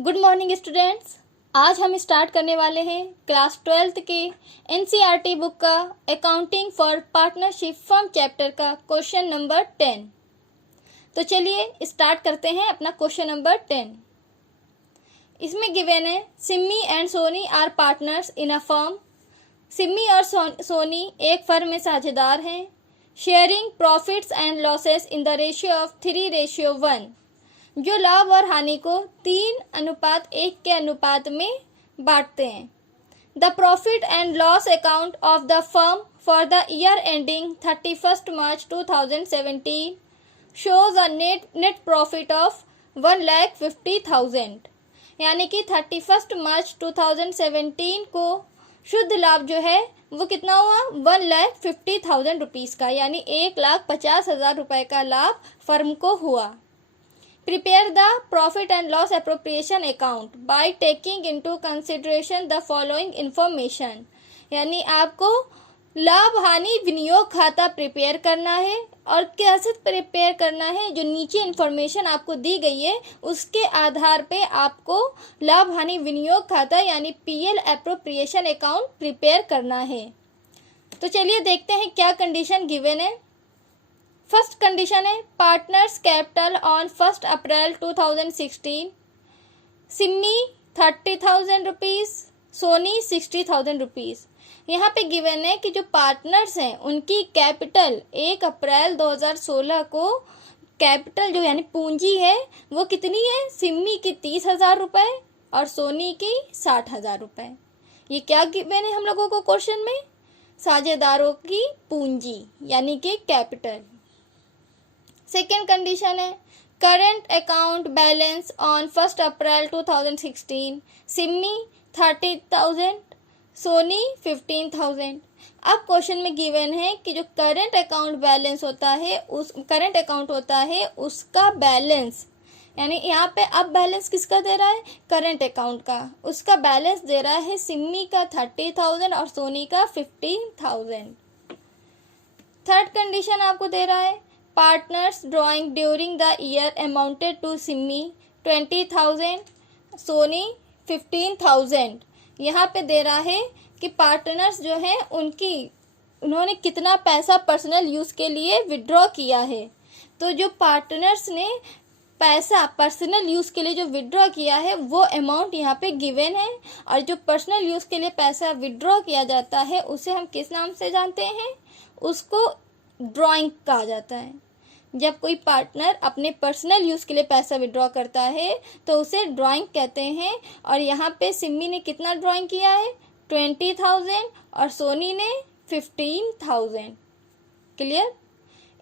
Good morning students. आज हम start करने वाले हैं क्लास 12th के एनसीईआरटी बुक का accounting for partnership firm chapter का क्वेश्चन नंबर 10। तो चलिए स्टार्ट करते हैं अपना क्वेश्चन नंबर 10। इसमें गिवन है Simi and Soni are partners in a firm. Simi और सोनी एक फर्म में साझेदार हैं। Sharing profits and losses in the ratio of 3:1, जो लाभ और हानि को 3:1 के अनुपात में बांटते हैं। The profit and loss account of the firm for the year ending 31 March 2017 shows a net profit of 1,50,000। यानी कि 31 मार्च 2017 को शुद्ध लाभ जो है वो कितना हुआ, 1,50,000 रुपीज़ का, यानी 1,50,000 रुपये का लाभ फर्म को हुआ। Prepare the profit and loss appropriation account by taking into consideration the following information। यानी आपको लाभ हानि विनियोग खाता प्रिपेयर करना है। और कैसे प्रिपेयर करना है, जो नीचे इन्फॉर्मेशन आपको दी गई है उसके आधार पे आपको लाभ हानि विनियोग खाता यानी पीएल एप्रोप्रिएशन अकाउंट प्रिपेयर करना है। तो चलिए देखते हैं क्या कंडीशन गिवन है। फर्स्ट कंडीशन है partners capital on 1 April 2016। Simi 30,000 rupees, Soni 60,000 rupees. यहाँ पे गिवन है कि जो पार्टनर्स हैं उनकी कैपिटल 1 अप्रैल 2016 को कैपिटल जो यानी पूंजी है वो कितनी है, सिमी की 30,000 रुपये और सोनी की 60,000 रुपये। ये क्या गिवन है हम लोगों को क्वेश्चन में, साझेदारों की पूंजी यानी कि कैपिटल। सेकेंड कंडीशन है current account balance on 1 April 2016। Simi 30,000, Soni 15,000। अब क्वेश्चन में गिवन है कि जो करंट अकाउंट बैलेंस होता है करंट अकाउंट होता है उसका बैलेंस, यानी यहाँ पे अब बैलेंस किसका दे रहा है, करंट अकाउंट का। उसका बैलेंस दे रहा है सिमी का 30,000 और सोनी का 15,000। थर्ड कंडीशन आपको दे रहा है partners drawing during the year amounted to Simi 20,000, Soni 15,000। यहाँ पे दे रहा है कि पार्टनर्स जो हैं उन्होंने कितना पैसा पर्सनल यूज़ के लिए विड्रॉ किया है। तो जो पार्टनर्स ने पैसा पर्सनल यूज़ के लिए जो विड्रॉ किया है वो अमाउंट यहाँ पे गिवन है। और जो पर्सनल यूज़ के लिए पैसा विड्रॉ किया जाता है उसे हम किस नाम से जानते हैं, उसको ड्राइंग कहा जाता है। जब कोई पार्टनर अपने पर्सनल यूज़ के लिए पैसा विड्रॉ करता है तो उसे ड्राइंग कहते हैं। और यहाँ पे सिमी ने कितना ड्राइंग किया है, 20,000 और सोनी ने 15,000। क्लियर।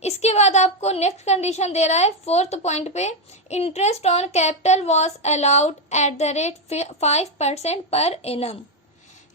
इसके बाद आपको नेक्स्ट कंडीशन दे रहा है फोर्थ पॉइंट पे, interest on capital was allowed at the rate 5% per annum.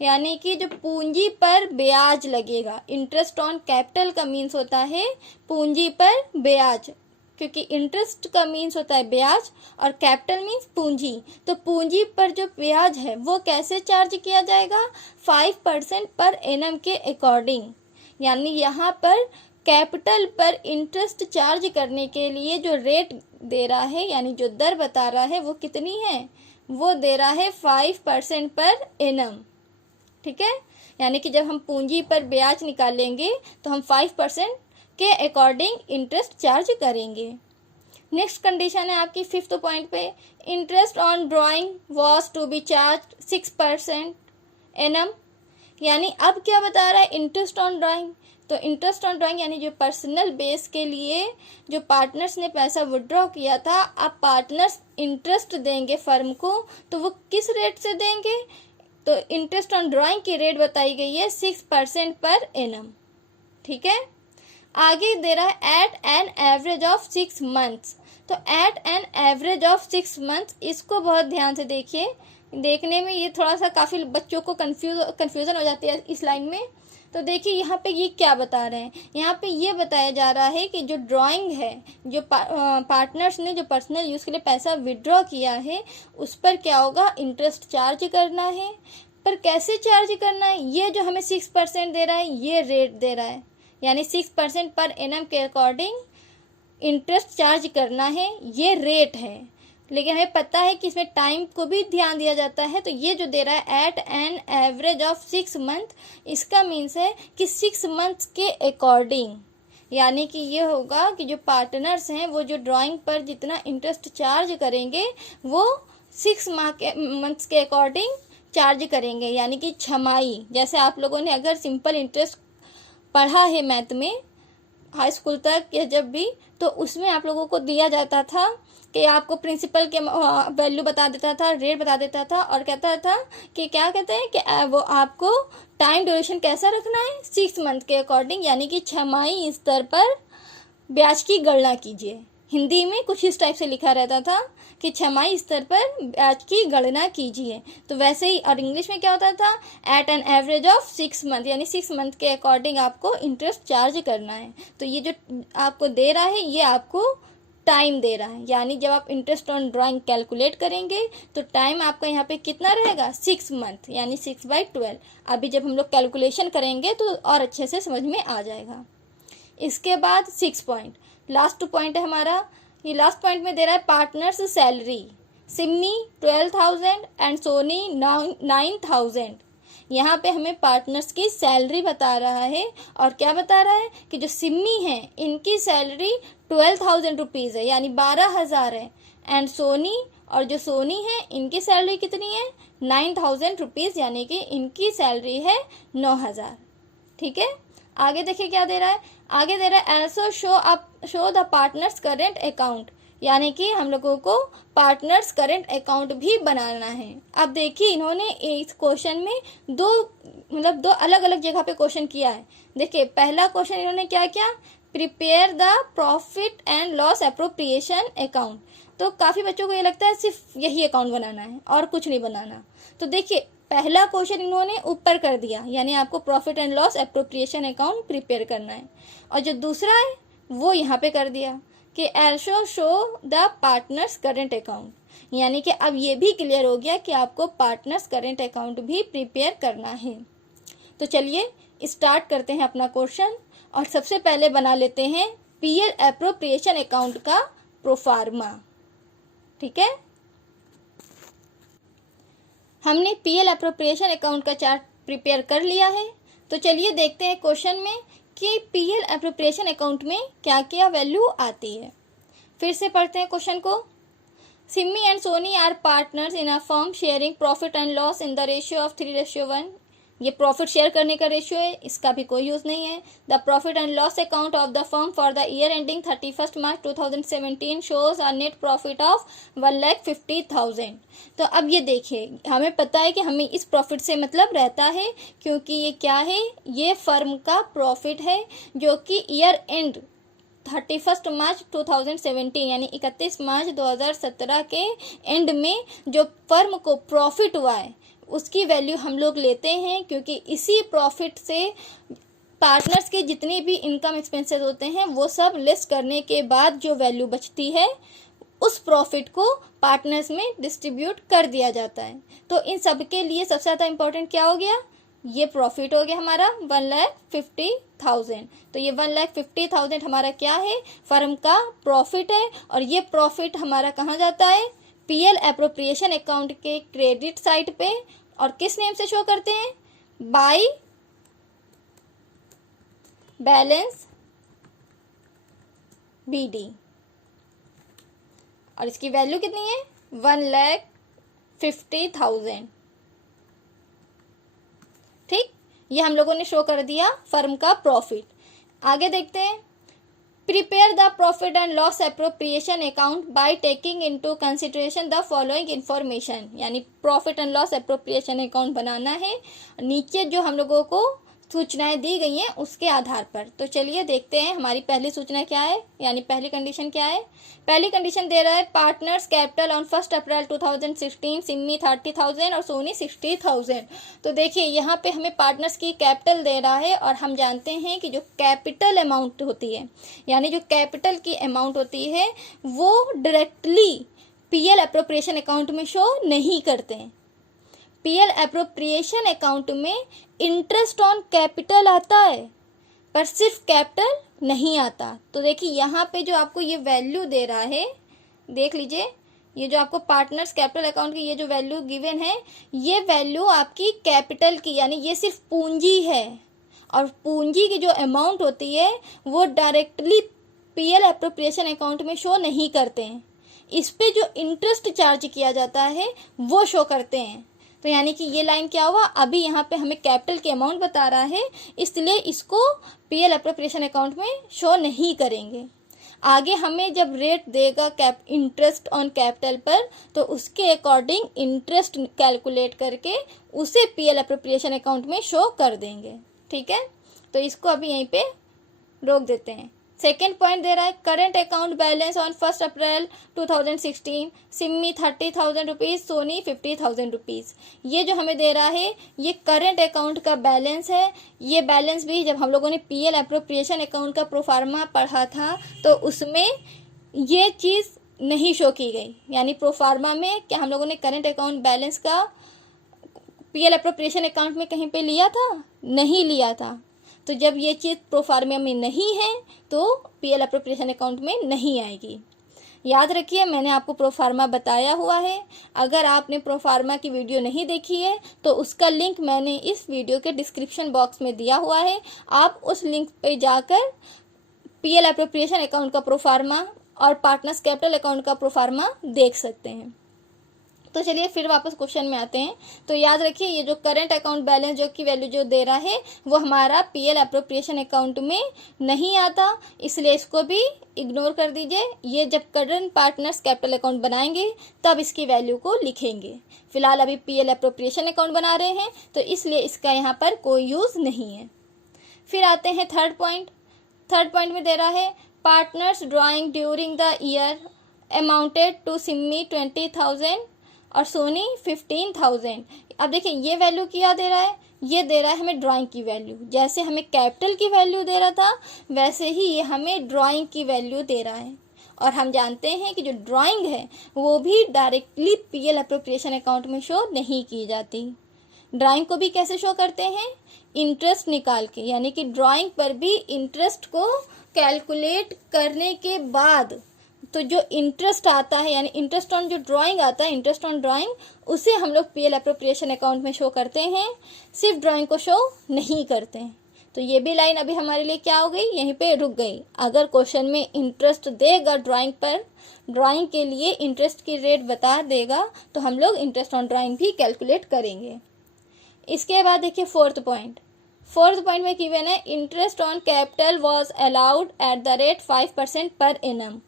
यानी कि जो पूंजी पर ब्याज लगेगा, इंटरेस्ट ऑन कैपिटल का मीन्स होता है पूंजी पर ब्याज, क्योंकि इंटरेस्ट का मीन्स होता है ब्याज और कैपिटल मीन्स पूंजी। तो पूंजी पर जो ब्याज है वो कैसे चार्ज किया जाएगा, 5% पर एनम के अकॉर्डिंग। यानी यहाँ पर कैपिटल पर इंटरेस्ट चार्ज करने के लिए जो रेट दे रहा है यानी जो दर बता रहा है वो कितनी है, वो दे रहा है 5% पर एनम। ठीक है। यानी कि जब हम पूंजी पर ब्याज निकालेंगे तो हम 5% के अकॉर्डिंग इंटरेस्ट चार्ज करेंगे। नेक्स्ट कंडीशन है आपकी फिफ्थ पॉइंट पे, interest on drawing was to be charge 6% annum. यानी अब क्या बता रहा है, इंटरेस्ट ऑन ड्राइंग। तो इंटरेस्ट ऑन ड्राइंग यानी जो पर्सनल बेस के लिए जो पार्टनर्स ने पैसा विड्रॉ किया था, अब पार्टनर्स इंटरेस्ट देंगे फर्म को, तो वो किस रेट से देंगे, तो इंटरेस्ट ऑन ड्राइंग की रेट बताई गई है 6% पर एनम। ठीक है। आगे दे रहा है at an average of 6 months. तो at an average of 6 months, इसको बहुत ध्यान से देखिए। देखने में ये थोड़ा सा काफ़ी बच्चों को कन्फ्यूज़न हो जाती है इस लाइन में। तो देखिए यहाँ पे ये क्या बता रहे हैं, यहाँ पे ये बताया जा रहा है कि जो ड्राइंग है, जो पार्टनर्स ने जो पर्सनल यूज़ के लिए पैसा विड्रॉ किया है उस पर क्या होगा, इंटरेस्ट चार्ज करना है। पर कैसे चार्ज करना है, ये जो हमें 6% दे रहा है ये रेट दे रहा है, यानी 6% पर एनम के अकॉर्डिंग इंटरेस्ट चार्ज करना है, ये रेट है। लेकिन हमें पता है कि इसमें टाइम को भी ध्यान दिया जाता है। तो ये जो दे रहा है at an average of 6 month, इसका मीन्स है कि 6 मंथ्स के अकॉर्डिंग, यानी कि ये होगा कि जो पार्टनर्स हैं वो जो ड्राइंग पर जितना इंटरेस्ट चार्ज करेंगे वो 6 मंथ्स के अकॉर्डिंग चार्ज करेंगे, यानी कि छमाही। जैसे आप लोगों ने अगर सिंपल इंटरेस्ट पढ़ा है मैथ में हाई स्कूल तक या जब भी, तो उसमें आप लोगों को दिया जाता था कि आपको प्रिंसिपल के वैल्यू बता देता था, रेट बता देता था, और कहता था कि क्या कहते हैं कि वो आपको टाइम ड्यूरेशन कैसा रखना है 6 मंथ के अकॉर्डिंग, यानी कि छमाही स्तर पर ब्याज की गणना कीजिए। हिंदी में कुछ इस टाइप से लिखा रहता था कि छमाही स्तर पर ब्याज की गणना कीजिए। तो वैसे ही, और इंग्लिश में क्या होता था, at an average of 6 month, यानी 6 मंथ के अकॉर्डिंग आपको इंटरेस्ट चार्ज करना है। तो ये जो आपको दे रहा है ये आपको टाइम दे रहा है, यानी जब आप इंटरेस्ट ऑन ड्राइंग कैलकुलेट करेंगे तो टाइम आपका यहाँ पे कितना रहेगा 6 मंथ, यानी 6/12। अभी जब हम लोग कैलकुलेशन करेंगे तो और अच्छे से समझ में आ जाएगा। इसके बाद 6 पॉइंट, लास्ट पॉइंट है हमारा। ये लास्ट पॉइंट में दे रहा है partners salary, Simi 12,000 and Soni 9,000। यहाँ पे हमें पार्टनर्स की सैलरी बता रहा है, और क्या बता रहा है कि जो सिमी है इनकी सैलरी 12,000 रुपीज़ है, यानी 12,000 है। एंड सोनी, और जो सोनी है इनकी सैलरी कितनी है 9,000 रुपीज़, यानी कि इनकी सैलरी है 9,000। ठीक है, आगे देखिए क्या दे रहा है। आगे दे रहा है also show the partners current account, यानी कि हम लोगों को पार्टनर्स करेंट अकाउंट भी बनाना है। अब देखिए इन्होंने इस क्वेश्चन में दो अलग अलग जगह पे क्वेश्चन किया है। देखिए पहला क्वेश्चन इन्होंने क्या किया, prepare the profit and loss appropriation account. तो काफ़ी बच्चों को ये लगता है सिर्फ यही अकाउंट बनाना है और कुछ नहीं बनाना। तो देखिए पहला क्वेश्चन इन्होंने ऊपर कर दिया, यानी आपको profit and loss appropriation account prepare करना है, और जो दूसरा है वो यहाँ पे कर दिया कि also show the partners current account, यानी कि अब ये भी क्लियर हो गया कि आपको पार्टनर्स करेंट अकाउंट भी प्रिपेयर करना है। तो चलिए स्टार्ट करते हैं अपना क्वेश्चन, और सबसे पहले बना लेते हैं पीएल अप्रोप्रिएशन अकाउंट का प्रोफार्मा। ठीक है, हमने पीएल अप्रोप्रिएशन अकाउंट का चार्ट प्रिपेयर कर लिया है। तो चलिए देखते हैं क्वेश्चन में कि पीएल अप्रोप्रिएशन अकाउंट में क्या क्या वैल्यू आती है। फिर से पढ़ते हैं क्वेश्चन को। Simi and Soni are partners in a firm sharing profit and loss in the ratio of 3:1। ये प्रॉफिट शेयर करने का रेशियो है, इसका भी कोई यूज़ नहीं है। The profit and loss account of the firm for the year ending 31 March 2017 shows a net profit of 1,50,000। तो अब ये देखिए हमें पता है कि हमें इस प्रॉफिट से मतलब रहता है, क्योंकि ये क्या है, ये फर्म का प्रॉफिट है जो कि ईयर एंड 31 मार्च 2017 यानी 31 मार्च 2017 के एंड में जो फर्म को प्रॉफिट हुआ है उसकी वैल्यू हम लोग लेते हैं, क्योंकि इसी प्रॉफिट से पार्टनर्स के जितने भी इनकम एक्सपेंसेस होते हैं वो सब लेस करने के बाद जो वैल्यू बचती है उस प्रॉफिट को पार्टनर्स में डिस्ट्रीब्यूट कर दिया जाता है। तो इन सब के लिए सबसे ज़्यादा इम्पोर्टेंट क्या हो गया, ये प्रॉफिट हो गया हमारा 1,50,000। तो ये 1,50,000 हमारा क्या है, फर्म का प्रॉफिट है, और ये प्रॉफिट हमारा कहाँ जाता है, पीएल एप्रोप्रिएशन अकाउंट के क्रेडिट साइड पे, और किस नेम से शो करते हैं, बाय बैलेंस बीडी, और इसकी वैल्यू कितनी है 1,50,000। ठीक, ये हम लोगों ने शो कर दिया फर्म का प्रॉफिट। आगे देखते हैं, prepare the profit and loss appropriation account by taking into consideration the following information, यानी profit and loss appropriation account बनाना है नीचे जो हम लोगों को सूचनाएं दी गई हैं उसके आधार पर। तो चलिए देखते हैं हमारी पहली सूचना क्या है, यानी पहली कंडीशन क्या है। पहली कंडीशन दे रहा है partners capital on 1 April 2016 Simi 30,000 और सोनी 60,000। तो देखिए यहाँ पे हमें पार्टनर्स की कैपिटल दे रहा है, और हम जानते हैं कि जो कैपिटल अमाउंट होती है, यानी जो कैपिटल की अमाउंट होती है वो डायरेक्टली पीएल अप्रोप्रिएशन अकाउंट में शो नहीं करते हैं। पीएल एप्रोप्रिएशन अकाउंट में इंटरेस्ट ऑन कैपिटल आता है पर सिर्फ कैपिटल नहीं आता। तो देखिए यहाँ पे जो आपको ये वैल्यू दे रहा है, देख लीजिए ये जो आपको पार्टनर्स कैपिटल अकाउंट की ये जो वैल्यू गिवन है, ये वैल्यू आपकी कैपिटल की, यानी ये सिर्फ पूंजी है, और पूंजी की जो अमाउंट होती है वो डायरेक्टली पीएल एप्रोप्रिएशन अकाउंट में शो नहीं करते हैं। इस पे जो इंटरेस्ट चार्ज किया जाता है वो शो करते हैं। तो यानी कि ये लाइन क्या हुआ, अभी यहाँ पे हमें कैपिटल की अमाउंट बता रहा है, इसलिए इसको पीएल एप्रोप्रिएशन अकाउंट में शो नहीं करेंगे। आगे हमें जब रेट देगा इंटरेस्ट ऑन कैपिटल पर, तो उसके अकॉर्डिंग इंटरेस्ट कैलकुलेट करके उसे पीएल एप्रोप्रिएशन अकाउंट में शो कर देंगे। ठीक है, तो इसको अभी यहीं पे रोक देते हैं। सेकेंड पॉइंट दे रहा है current account balance on 1 April 2016, Simmi 30,000 rupees, Soni 50,000 rupees. ये जो हमें दे रहा है ये करंट अकाउंट का बैलेंस है। ये बैलेंस भी जब हम लोगों ने पीएल एप्रोप्रिएशन अकाउंट का प्रोफार्मा पढ़ा था तो उसमें ये चीज़ नहीं शो की गई, यानी प्रोफार्मा में क्या हम लोगों ने करंट अकाउंट बैलेंस का पीएल एप्रोप्रिएशन अकाउंट में कहीं पे लिया था? नहीं लिया था। तो जब ये चीज़ प्रोफार्मा में नहीं है तो पीएल एप्रोप्रिएशन अकाउंट में नहीं आएगी। याद रखिए, मैंने आपको प्रोफार्मा बताया हुआ है। अगर आपने प्रोफार्मा की वीडियो नहीं देखी है तो उसका लिंक मैंने इस वीडियो के डिस्क्रिप्शन बॉक्स में दिया हुआ है। आप उस लिंक पे जाकर पीएल एप्रोप्रिएशन अकाउंट का प्रोफार्मा और पार्टनर्स कैपिटल अकाउंट का प्रोफार्मा देख सकते हैं। तो चलिए फिर वापस क्वेश्चन में आते हैं। तो याद रखिए, ये जो करंट अकाउंट बैलेंस जो की वैल्यू जो दे रहा है वो हमारा पीएल एप्रोप्रिएशन अकाउंट में नहीं आता, इसलिए इसको भी इग्नोर कर दीजिए। ये जब करंट पार्टनर्स कैपिटल अकाउंट बनाएंगे तब इसकी वैल्यू को लिखेंगे। फिलहाल अभी पीएल एप्रोप्रिएशन अकाउंट बना रहे हैं तो इसलिए इसका यहाँ पर कोई यूज़ नहीं है। फिर आते हैं थर्ड पॉइंट। थर्ड पॉइंट में दे रहा है partners drawing during the year amounted to Simmi 20,000 और सोनी 15,000। अब देखिए ये वैल्यू क्या दे रहा है, ये दे रहा है हमें ड्राइंग की वैल्यू। जैसे हमें कैपिटल की वैल्यू दे रहा था वैसे ही ये हमें ड्राइंग की वैल्यू दे रहा है। और हम जानते हैं कि जो ड्राइंग है वो भी डायरेक्टली पीएल एप्रोप्रिएशन अकाउंट में शो नहीं की जाती। ड्राइंग को भी कैसे शो करते हैं? इंटरेस्ट निकाल के, यानी कि ड्राइंग पर भी इंटरेस्ट को कैलकुलेट करने के बाद तो जो इंटरेस्ट आता है, यानी इंटरेस्ट ऑन जो ड्राइंग आता है, इंटरेस्ट ऑन ड्राइंग, उसे हम लोग पीएल एप्रोप्रिएशन अकाउंट में शो करते हैं, सिर्फ ड्राइंग को शो नहीं करते हैं। तो ये भी लाइन अभी हमारे लिए क्या हो गई, यहीं पे रुक गई। अगर क्वेश्चन में इंटरेस्ट देगा ड्राइंग पर, ड्राइंग के लिए इंटरेस्ट की रेट बता देगा, तो हम लोग इंटरेस्ट ऑन ड्राइंग भी कैलकुलेट करेंगे। इसके बाद देखिए फोर्थ पॉइंट में गिवन है interest on capital was allowed at the rate 5% per annum.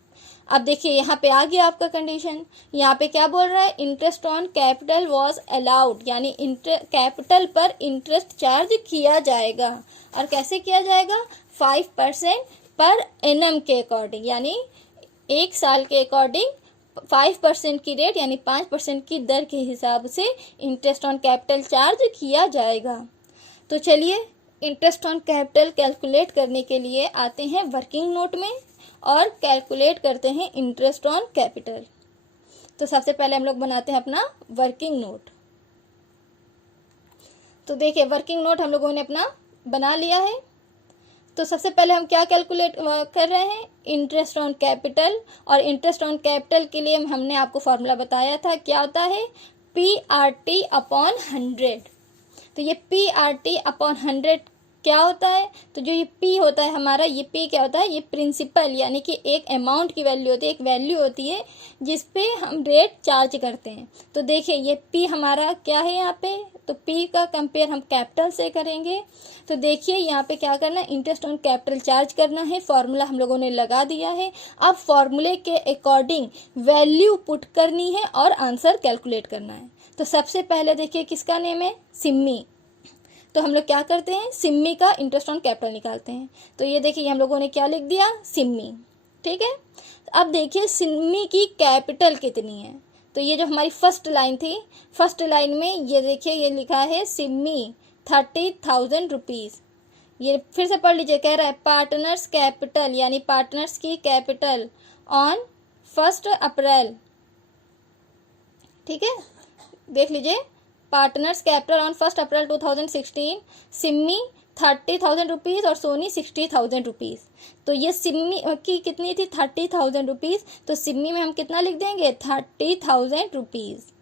अब देखिए यहाँ पे आ गया आपका कंडीशन। यहाँ पे क्या बोल रहा है, interest on capital was allowed, यानी कैपिटल पर इंटरेस्ट चार्ज किया जाएगा। और कैसे किया जाएगा? 5% पर एनम के अकॉर्डिंग, यानी एक साल के अकॉर्डिंग 5% की रेट, यानी 5% की दर के हिसाब से इंटरेस्ट ऑन कैपिटल चार्ज किया जाएगा। तो चलिए इंटरेस्ट ऑन कैपिटल कैलकुलेट करने के लिए आते हैं वर्किंग नोट में और कैलकुलेट करते हैं इंटरेस्ट ऑन कैपिटल। तो सबसे पहले हम लोग बनाते हैं अपना वर्किंग नोट। तो देखिए वर्किंग नोट हम लोगों ने अपना बना लिया है। तो सबसे पहले हम क्या कैलकुलेट कर रहे हैं, इंटरेस्ट ऑन कैपिटल। और इंटरेस्ट ऑन कैपिटल के लिए हमने आपको फॉर्मूला बताया था, क्या होता है, PRT अपॉन 100। तो ये PRT अपॉन 100 क्या होता है, तो जो ये P होता है हमारा, ये P क्या होता है, ये प्रिंसिपल, यानी कि एक अमाउंट की वैल्यू होती है, एक वैल्यू होती है जिस पे हम रेट चार्ज करते हैं। तो देखिए ये P हमारा क्या है यहाँ पे, तो P का कंपेयर हम कैपिटल से करेंगे। तो देखिए यहाँ पे क्या करना है, इंटरेस्ट ऑन कैपिटल चार्ज करना है। फॉर्मूला हम लोगों ने लगा दिया है। अब फॉर्मूले के अकॉर्डिंग वैल्यू पुट करनी है और आंसर कैलकुलेट करना है। तो सबसे पहले देखिए किसका नेम है, सिम्मी। तो हम लोग क्या करते हैं, सिम्मी का इंटरेस्ट ऑन कैपिटल निकालते हैं। तो ये देखिए हम लोगों ने क्या लिख दिया, सिम्मी। ठीक है, अब देखिए सिम्मी की कैपिटल कितनी है। तो ये जो हमारी फर्स्ट लाइन थी, फर्स्ट लाइन में ये देखिए ये लिखा है सिम्मी 30,000 रुपीज़। ये फिर से पढ़ लीजिए, कह रहा है पार्टनर्स कैपिटल, यानी पार्टनर्स की कैपिटल ऑन 1 अप्रैल। ठीक है, देख लीजिए, partners capital on 1 April 2016, Simmi 30,000 rupees और सोनी 60,000 रुपीज़। तो ये सिम्मी की कितनी थी 30,000 रुपीज़, तो सिम्मी में हम कितना लिख देंगे 30,000 रुपीज़।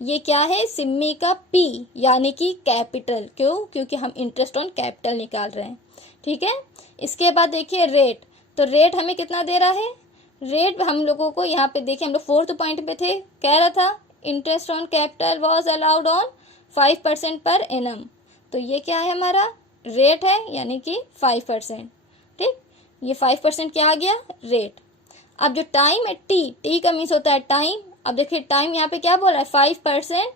ये क्या है सिम्मी का पी यानी कि कैपिटल, क्यों, क्योंकि हम इंटरेस्ट ऑन कैपिटल निकाल रहे हैं। ठीक है, इसके बाद देखिए रेट, तो रेट हमें कितना दे रहा है, रेट हम लोगों को यहाँ पे देखिए हम लोग 4th पॉइंट पे थे, कह रहा था interest on capital was allowed on 5% per annum. तो ये क्या है हमारा रेट है यानी कि 5%। ठीक, ये 5% क्या आ गया रेट। अब जो टाइम है टी का मीन्स होता है टाइम। अब देखिए टाइम यहाँ पे क्या बोल रहा है 5%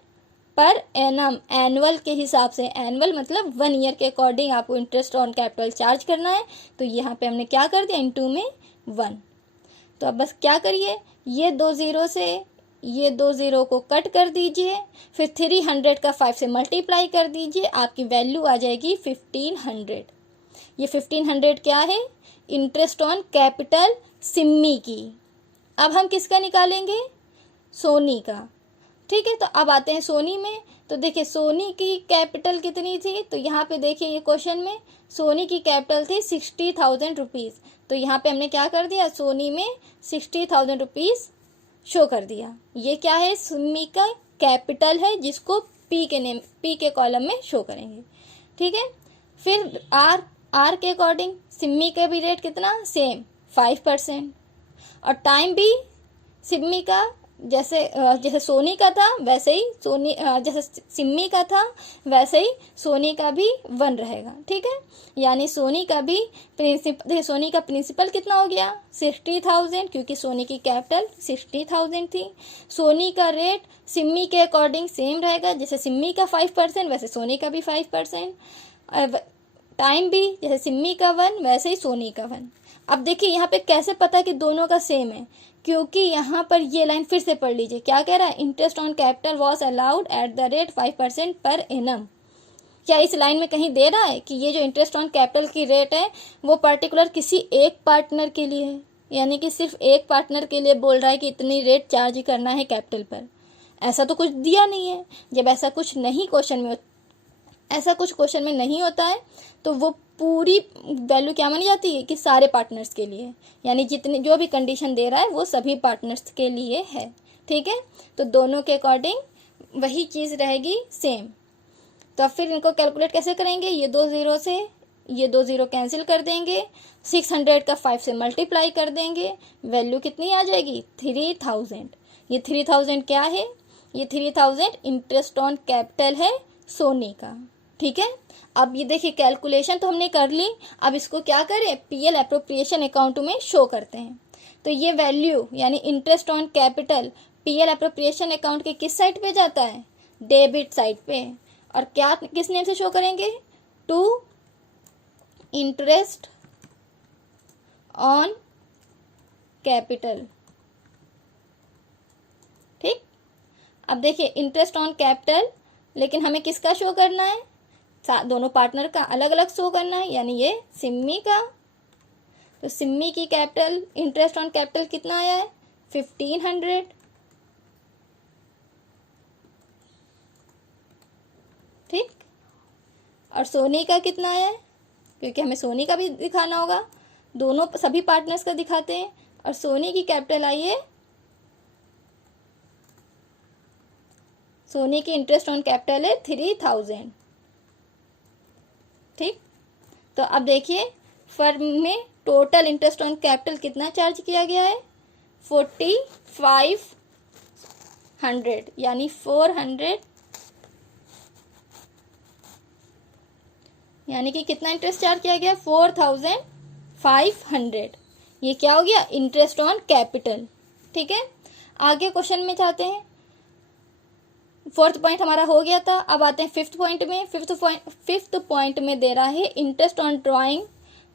पर एनम, एनुअल के हिसाब से, एनुअल मतलब 1 ईयर के अकॉर्डिंग आपको इंटरेस्ट ऑन कैपिटल चार्ज करना है। तो यहाँ पे हमने क्या कर दिया इनटू में 1। तो अब बस क्या करिए ये 2 ज़ीरो से ये 2 ज़ीरो को कट कर दीजिए, फिर 300 का 5 से मल्टीप्लाई कर दीजिए, आपकी वैल्यू आ जाएगी 1500। ये 1500 क्या है इंटरेस्ट ऑन कैपिटल सिम्मी की। अब हम किसका निकालेंगे सोनी का। ठीक है, तो अब आते हैं सोनी में। तो देखिए सोनी की कैपिटल कितनी थी, तो यहाँ पे देखिए ये क्वेश्चन में सोनी की कैपिटल थी 60,000 रुपीज़। तो यहाँ पे हमने क्या कर दिया सोनी में 60,000 रुपीज़ शो कर दिया। ये क्या है सिम्मी का कैपिटल है जिसको पी के कॉलम में शो करेंगे। ठीक है, फिर आर के अकॉर्डिंग सिम्मी का भी रेट कितना सेम 5%, और टाइम भी सिम्मी का जैसे सोनी का था वैसे ही जैसे सिम्मी का था वैसे ही सोनी का भी 1 रहेगा। ठीक है, यानी सोनी का भी सोनी का प्रिंसिपल कितना हो गया 60,000, क्योंकि सोनी की कैपिटल 60,000 थी। सोनी का रेट सिम्मी के अकॉर्डिंग सेम रहेगा, जैसे सिम्मी का 5% वैसे सोनी का भी 5%। टाइम भी जैसे सिम्मी का 1 वैसे ही सोनी का 1। अब देखिए यहाँ पे कैसे पता कि दोनों का सेम है, क्योंकि यहाँ पर ये लाइन फिर से पढ़ लीजिए क्या कह रहा है interest on capital was allowed at the rate 5% per annum. क्या इस लाइन में कहीं दे रहा है कि ये जो इंटरेस्ट ऑन कैपिटल की रेट है वो पर्टिकुलर किसी एक पार्टनर के लिए है, यानी कि सिर्फ एक पार्टनर के लिए बोल रहा है कि इतनी रेट चार्ज करना है कैपिटल पर। ऐसा तो कुछ दिया नहीं है। जब ऐसा कुछ क्वेश्चन में नहीं होता है तो वो पूरी वैल्यू क्या मानी जाती है कि सारे पार्टनर्स के लिए, यानी जितने जो भी कंडीशन दे रहा है वो सभी पार्टनर्स के लिए है। ठीक है, तो दोनों के अकॉर्डिंग वही चीज़ रहेगी सेम। तो अब फिर इनको कैलकुलेट कैसे करेंगे, ये 2 ज़ीरो से ये 2 ज़ीरो कैंसिल कर देंगे, 600 का 5 से मल्टीप्लाई कर देंगे, वैल्यू कितनी आ जाएगी 3000। ये 3000 क्या है, ये 3000 इंटरेस्ट ऑन कैपिटल है सोनी का। ठीक है, अब ये देखिए कैलकुलेशन तो हमने कर ली, अब इसको क्या करें पीएल एप्रोप्रिएशन अकाउंट में शो करते हैं। तो ये वैल्यू यानी interest on capital PL appropriation account के किस साइड पे जाता है डेबिट साइड पे, और क्या किस नेम से शो करेंगे टू इंटरेस्ट ऑन कैपिटल। ठीक, अब देखिए इंटरेस्ट ऑन कैपिटल, लेकिन हमें किसका शो करना है दोनों पार्टनर का अलग अलग शो करना है, यानी ये सिम्मी का। तो सिम्मी की कैपिटल इंटरेस्ट ऑन कैपिटल कितना आया है 1500। ठीक, और सोनी का कितना आया है, क्योंकि हमें सोनी का भी दिखाना होगा, दोनों सभी पार्टनर्स का दिखाते हैं। और सोनी की कैपिटल आई है, सोनी की इंटरेस्ट ऑन कैपिटल है 3000। ठीक, तो अब देखिए फर्म में टोटल इंटरेस्ट ऑन कैपिटल कितना चार्ज किया गया है 4500, यानी 400, यानी कि कितना इंटरेस्ट चार्ज किया गया 4500। ये क्या हो गया इंटरेस्ट ऑन कैपिटल। ठीक है, आगे क्वेश्चन में जाते हैं। 4th पॉइंट हमारा हो गया था, अब आते हैं 5th पॉइंट में। 5th पॉइंट में दे रहा है interest on drawing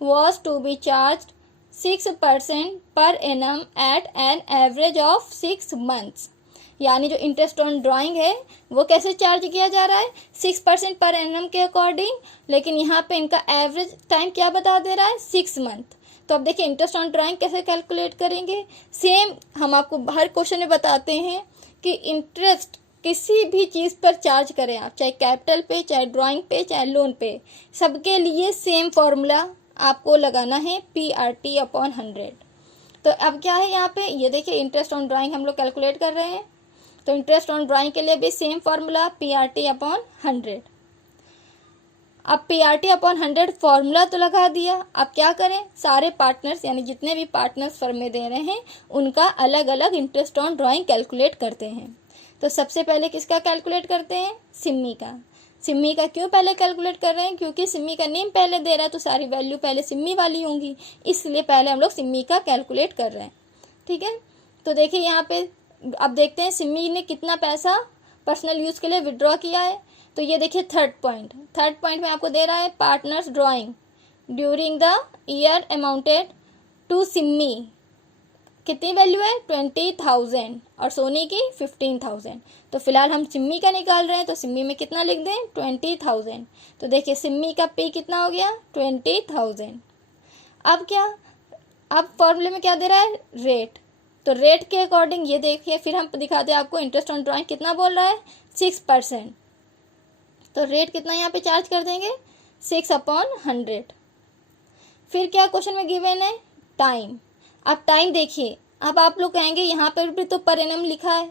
was to be charge 6% per annum at an average of 6 months। यानी जो इंटरेस्ट ऑन ड्राइंग है वो कैसे चार्ज किया जा रहा है 6% पर एनम के अकॉर्डिंग, लेकिन यहाँ पे इनका एवरेज टाइम क्या बता दे रहा है 6 month। तो अब देखिए इंटरेस्ट ऑन ड्राइंग कैसे कैलकुलेट करेंगे, सेम हम आपको हर क्वेश्चन में बताते हैं कि इंटरेस्ट किसी भी चीज़ पर चार्ज करें आप, चाहे कैपिटल पे, चाहे ड्राइंग पे, चाहे लोन पे, सबके लिए सेम फॉर्मूला आपको लगाना है, PRT/100। तो अब क्या है यहाँ पे, ये देखिए इंटरेस्ट ऑन ड्राइंग हम लोग कैलकुलेट कर रहे हैं, तो इंटरेस्ट ऑन ड्राइंग के लिए भी सेम फॉर्मूला PRT/100। अब PRT/100 फॉर्मूला तो लगा दिया, अब क्या करें, सारे पार्टनर्स यानी जितने भी पार्टनर्स फर्म में दे रहे हैं उनका अलग अलग इंटरेस्ट ऑन ड्राइंग कैलकुलेट करते हैं। तो सबसे पहले किसका कैलकुलेट करते हैं, सिम्मी का। सिम्मी का क्यों पहले कैलकुलेट कर रहे हैं, क्योंकि सिम्मी का नेम पहले दे रहा है तो सारी वैल्यू पहले सिम्मी वाली होंगी, इसलिए पहले हम लोग सिम्मी का कैलकुलेट कर रहे हैं। ठीक है, तो देखिए यहाँ पे अब देखते हैं सिम्मी ने कितना पैसा पर्सनल यूज़ के लिए विड्रॉ किया है। तो ये देखिए थर्ड पॉइंट में आपको दे रहा है partners drawing during the year amounted to Simmi, कितनी वैल्यू है 20,000 और सोनी की 15,000। तो फिलहाल हम सिम्मी का निकाल रहे हैं, तो सिम्मी में कितना लिख दें 20,000। तो देखिए सिम्मी का पे कितना हो गया 20,000। अब क्या, अब फॉर्मूले में क्या दे रहा है, रेट। तो रेट के अकॉर्डिंग ये देखिए, फिर हम दिखाते हैं आपको इंटरेस्ट ऑन ड्राइंग कितना बोल रहा है 6%। तो रेट कितना यहाँ पे चार्ज कर देंगे 6/100। फिर क्या क्वेश्चन में गिवन है टाइम। अब टाइम देखिए, अब आप लोग कहेंगे यहाँ पर भी तो पर एनम लिखा है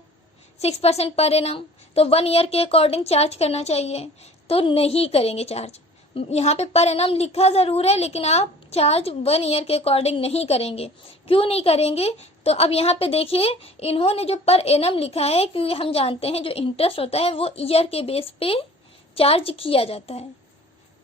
6% पर एनम, तो 1 ईयर के अकॉर्डिंग चार्ज करना चाहिए, तो नहीं करेंगे चार्ज। यहाँ पे पर एनम लिखा ज़रूर है लेकिन आप चार्ज 1 ईयर के अकॉर्डिंग नहीं करेंगे। क्यों नहीं करेंगे, तो अब यहाँ पे देखिए इन्होंने जो पर एनम लिखा है, क्योंकि हम जानते हैं जो इंटरेस्ट होता है वो ईयर के बेस पे चार्ज किया जाता है।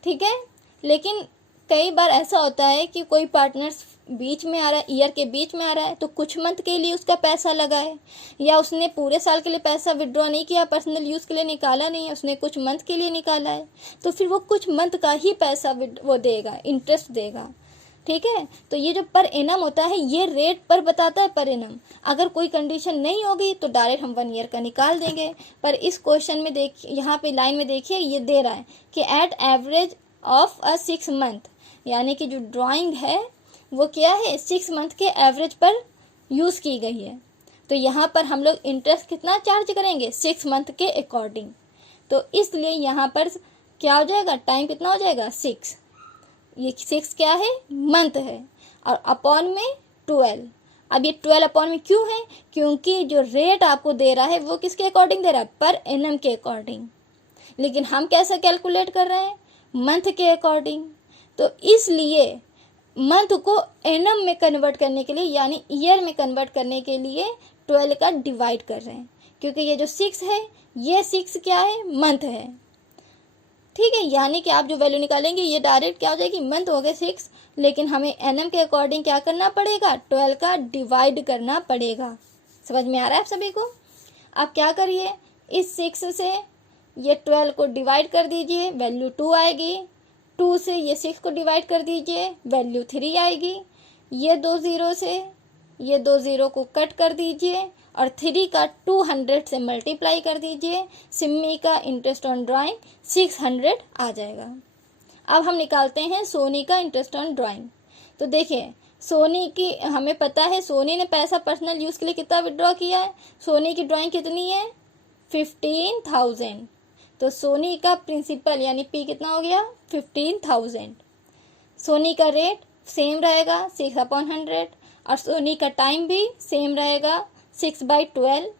ठीक है, लेकिन कई बार ऐसा होता है कि कोई पार्टनर्स बीच में आ रहा है, ईयर के बीच में आ रहा है, तो कुछ मंथ के लिए उसका पैसा लगा है, या उसने पूरे साल के लिए पैसा विड्रॉ नहीं किया, पर्सनल यूज़ के लिए निकाला नहीं है, उसने कुछ मंथ के लिए निकाला है, तो फिर वो कुछ मंथ का ही पैसा वो देगा, इंटरेस्ट देगा। ठीक है, तो ये जो पर एनम होता है ये रेट पर बताता है पर एनम। अगर कोई कंडीशन नहीं होगी तो डायरेक्ट हम 1 ईयर का निकाल देंगे। पर इस क्वेश्चन में देखिए, यहाँ पे लाइन में देखिए ये दे रहा है कि at average of a 6 month, यानी कि जो ड्राइंग है वो क्या है 6 मंथ के एवरेज पर यूज़ की गई है। तो यहाँ पर हम लोग इंटरेस्ट कितना चार्ज करेंगे 6 मंथ के अकॉर्डिंग, तो इसलिए यहाँ पर क्या हो जाएगा, टाइम कितना हो जाएगा 6। ये 6 क्या है, मंथ है, और अपॉन में 12। अब ये 12 अपॉन में क्यों है, क्योंकि जो रेट आपको दे रहा है वो किसके अकॉर्डिंग दे रहा है, पर एनम के अकॉर्डिंग। लेकिन हम कैसे कैलकुलेट कर रहे हैं, मंथ के अकॉर्डिंग। तो इसलिए मंथ को एनम में कन्वर्ट करने के लिए, यानी ईयर में कन्वर्ट करने के लिए 12 का डिवाइड कर रहे हैं, क्योंकि ये जो 6 है ये 6 क्या है, मंथ है। ठीक है, यानी कि आप जो वैल्यू निकालेंगे ये डायरेक्ट क्या हो जाएगी, मंथ हो गए 6, लेकिन हमें एनम के अकॉर्डिंग क्या करना पड़ेगा, 12 का डिवाइड करना पड़ेगा। समझ में आ रहा है आप सभी को। आप क्या करिए, इस 6 से ये 12 को डिवाइड कर दीजिए, वैल्यू 2 आएगी। 2 से ये 6 को डिवाइड कर दीजिए, वैल्यू 3 आएगी। ये 2 0 से ये 2 0 को कट कर दीजिए और 3 का 200 से मल्टीप्लाई कर दीजिए। सिम्मी का इंटरेस्ट ऑन ड्राइंग 600 आ जाएगा। अब हम निकालते हैं सोनी का इंटरेस्ट ऑन ड्राइंग। तो देखिए सोनी की हमें पता है, सोनी ने पैसा पर्सनल यूज़ के लिए कितना विड्रॉ किया है, सोनी की ड्राइंग कितनी है 15,000। तो सोनी का प्रिंसिपल यानी पी कितना हो गया 15,000। सोनी का रेट सेम रहेगा 6/100 और सोनी का टाइम भी सेम रहेगा 6/12।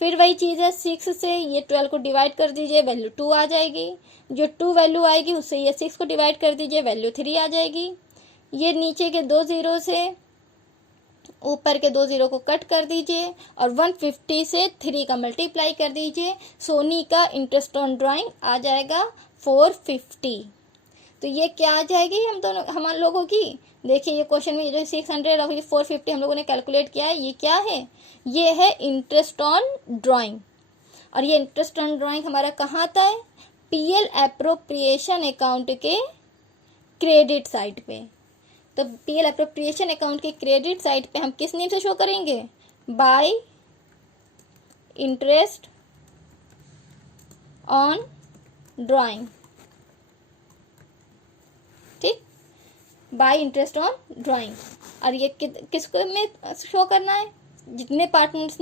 फिर वही चीज़ है, 6 से ये 12 को डिवाइड कर दीजिए, वैल्यू 2 आ जाएगी। जो 2 वैल्यू आएगी उससे ये 6 को डिवाइड कर दीजिए, वैल्यू 3 आ जाएगी। ये नीचे के 2 0 से ऊपर के 2 0 को कट कर दीजिए और 150 से 3 का मल्टीप्लाई कर दीजिए। सोनी का इंटरेस्ट ऑन ड्राइंग आ जाएगा 450। तो ये क्या आ जाएगी हम लोगों की, देखिए ये क्वेश्चन में जो 600 और 450 हम लोगों ने कैलकुलेट किया है, ये क्या है, ये है इंटरेस्ट ऑन ड्राइंग। और ये इंटरेस्ट ऑन ड्राइंग हमारा कहाँ आता है, पीएल एप्रोप्रिएशन अकाउंट के क्रेडिट साइड पे। तो पीएल एप्रोप्रिएशन अकाउंट के क्रेडिट साइड पे हम किस नेम से शो करेंगे, बाय इंटरेस्ट ऑन ड्राइंग। ठीक, बाय इंटरेस्ट ऑन ड्राइंग। और ये किसको में शो करना है, जितने पार्टनर्स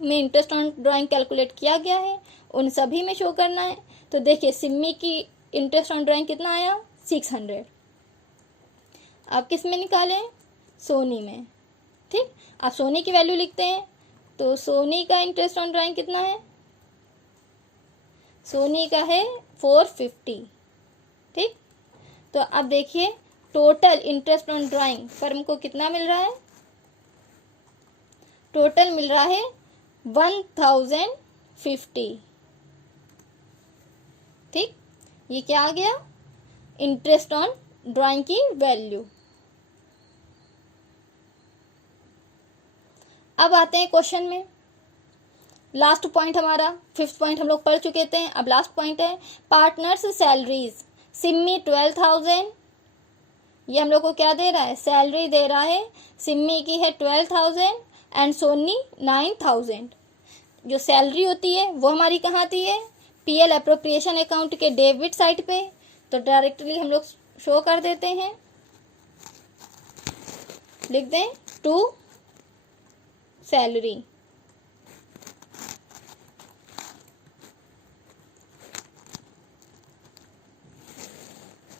में इंटरेस्ट ऑन ड्राइंग कैलकुलेट किया गया है उन सभी में शो करना है। तो देखिए सिम्मी की इंटरेस्ट ऑन ड्राइंग कितना आया, 600। आप किस में निकालें, सोनी में। ठीक, आप सोनी की वैल्यू लिखते हैं तो सोनी का इंटरेस्ट ऑन ड्राइंग कितना है, सोनी का है 450। ठीक, तो अब देखिए total interest on drawing firm को कितना मिल रहा है, टोटल मिल रहा है 1050। ठीक, ये क्या आ गया, इंटरेस्ट ऑन ड्राइंग की वैल्यू। अब आते हैं क्वेश्चन में। लास्ट पॉइंट हमारा, 5th पॉइंट हम लोग पढ़ चुके थे, अब लास्ट पॉइंट है पार्टनर्स सैलरीज। सिम्मी 12,000, ये हम लोग को क्या दे रहा है, सैलरी दे रहा है। सिम्मी की है 12,000 एंड सोनी 9,000। जो सैलरी होती है वो हमारी कहाँ आती है, पीएल अप्रोप्रिएशन अकाउंट के डेबिट साइड पे। तो डायरेक्टली हम लोग शो कर देते हैं, लिख दें टू सैलरी।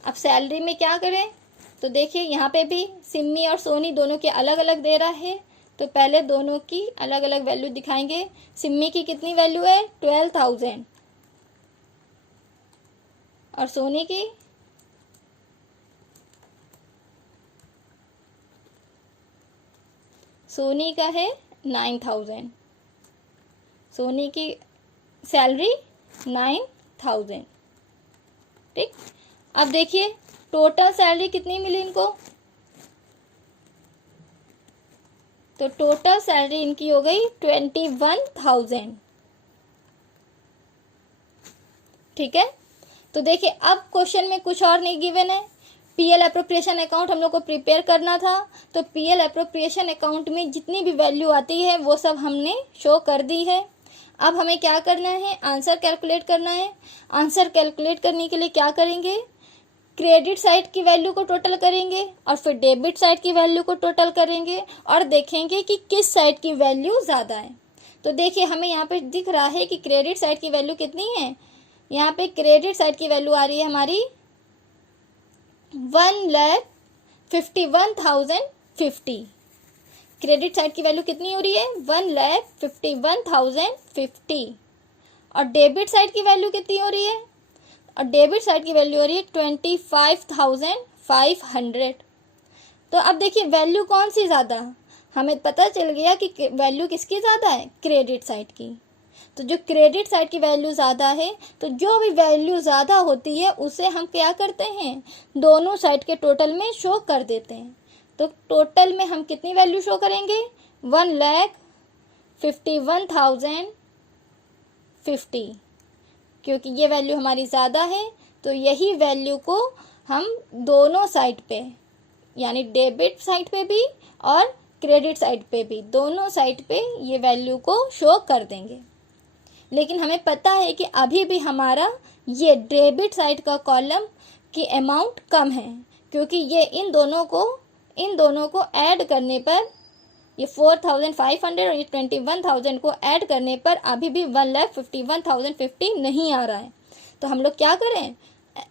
अब सैलरी में क्या करें, तो देखिए यहाँ पे भी सिम्मी और सोनी दोनों के अलग अलग दे रहा है, तो पहले दोनों की अलग अलग वैल्यू दिखाएंगे। सिम्मी की कितनी वैल्यू है, 12,000 और सोनी की सोनी का है 9,000। सोनी की सैलरी 9,000। ठीक, अब देखिए टोटल सैलरी कितनी मिली इनको, तो टोटल सैलरी इनकी हो गई 21,000। ठीक है, तो देखिए अब क्वेश्चन में कुछ और नहीं गिवन है, पीएल अप्रोप्रिएशन अकाउंट हम लोग को प्रिपेयर करना था। तो पीएल अप्रोप्रिएशन अकाउंट में जितनी भी वैल्यू आती है वो सब हमने शो कर दी है। अब हमें क्या करना है, आंसर कैलकुलेट करना है। आंसर कैलकुलेट करने के लिए क्या करेंगे, क्रेडिट साइड की वैल्यू को टोटल करेंगे और फिर डेबिट साइड की वैल्यू को टोटल करेंगे और देखेंगे कि किस साइड की वैल्यू ज़्यादा है। तो देखिए हमें यहाँ पे दिख रहा है कि क्रेडिट साइड की वैल्यू कितनी है, यहाँ पे क्रेडिट साइड की वैल्यू आ रही है हमारी 1,51,050। क्रेडिट साइड की वैल्यू कितनी हो रही है, 1,51,050। और डेबिट साइड की वैल्यू कितनी हो रही है, और डेबिट साइड की वैल्यू हो रही है 25,500। तो अब देखिए वैल्यू कौन सी ज़्यादा, हमें पता चल गया कि वैल्यू किसकी ज़्यादा है, क्रेडिट साइड की। तो जो क्रेडिट साइड की वैल्यू ज़्यादा है, तो जो भी वैल्यू ज़्यादा होती है उसे हम क्या करते हैं, दोनों साइड के टोटल में शो कर देते हैं। तो टोटल में हम कितनी वैल्यू शो करेंगे, 1,51,050, क्योंकि ये वैल्यू हमारी ज़्यादा है। तो यही वैल्यू को हम दोनों साइड पे, यानी डेबिट साइड पे भी और क्रेडिट साइड पे भी, दोनों साइड पे ये वैल्यू को शो कर देंगे। लेकिन हमें पता है कि अभी भी हमारा ये डेबिट साइड का कॉलम की अमाउंट कम है, क्योंकि ये इन दोनों को ऐड करने पर, ये 4,500 और ये 21,000 को ऐड करने पर अभी भी 1,51,050 नहीं आ रहा है। तो हम लोग क्या करें,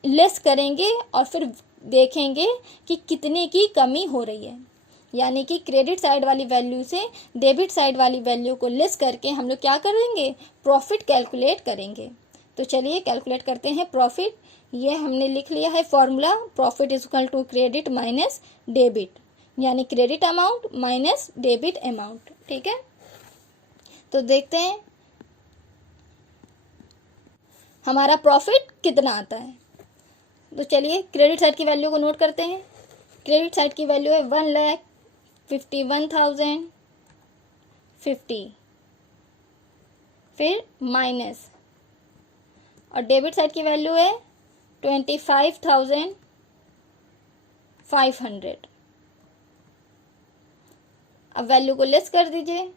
लेस करेंगे और फिर देखेंगे कि कितने की कमी हो रही है। यानी कि क्रेडिट साइड वाली वैल्यू से डेबिट साइड वाली वैल्यू को लेस करके हम लोग क्या करेंगे, प्रॉफिट कैलकुलेट करेंगे। तो चलिए कैलकुलेट करते हैं प्रॉफिट। ये हमने लिख लिया है formula, profit is equal to credit minus debit, यानी credit amount minus debit amount. ठीक है, तो देखते हैं हमारा प्रॉफिट कितना आता है। तो चलिए क्रेडिट साइड की वैल्यू को नोट करते हैं। क्रेडिट साइड की वैल्यू है 1,51,050, फिर माइनस, और डेबिट साइड की वैल्यू है 25,500। अब वैल्यू को लेस कर दीजिए,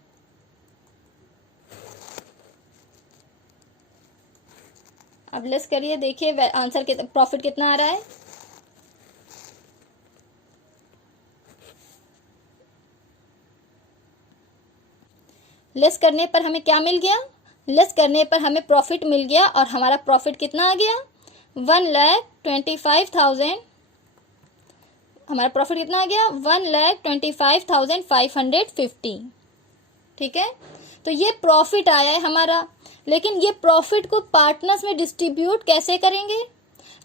अब लेस करिए, देखिए आंसर प्रॉफिट कितना आ रहा है, लेस करने पर हमें क्या मिल गया, लेस करने पर हमें प्रॉफिट मिल गया, और हमारा प्रॉफिट कितना आ गया, 1,25,000। हमारा प्रॉफिट कितना आ गया, 1,25,550। ठीक है, तो ये प्रॉफिट आया है हमारा। लेकिन ये प्रॉफिट को पार्टनर्स में डिस्ट्रीब्यूट कैसे करेंगे,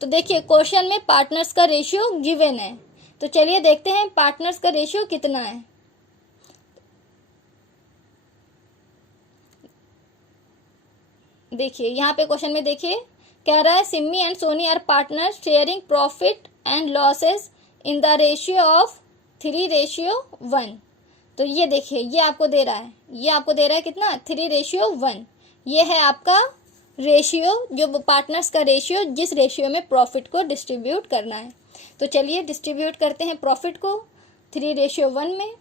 तो देखिए क्वेश्चन में पार्टनर्स का रेशियो गिवन है, तो चलिए देखते हैं पार्टनर्स का रेशियो कितना है। देखिए यहाँ पे क्वेश्चन में देखिए कह रहा है Simmi and Soni are partner sharing profit and losses in the ratio of 3:1। तो ये देखिए ये आपको दे रहा है, ये आपको दे रहा है कितना, 3:1। ये है आपका रेशियो, जो पार्टनर्स का रेशियो, जिस रेशियो में प्रॉफिट को डिस्ट्रीब्यूट करना है। तो चलिए डिस्ट्रीब्यूट करते हैं प्रॉफिट को 3:1 में।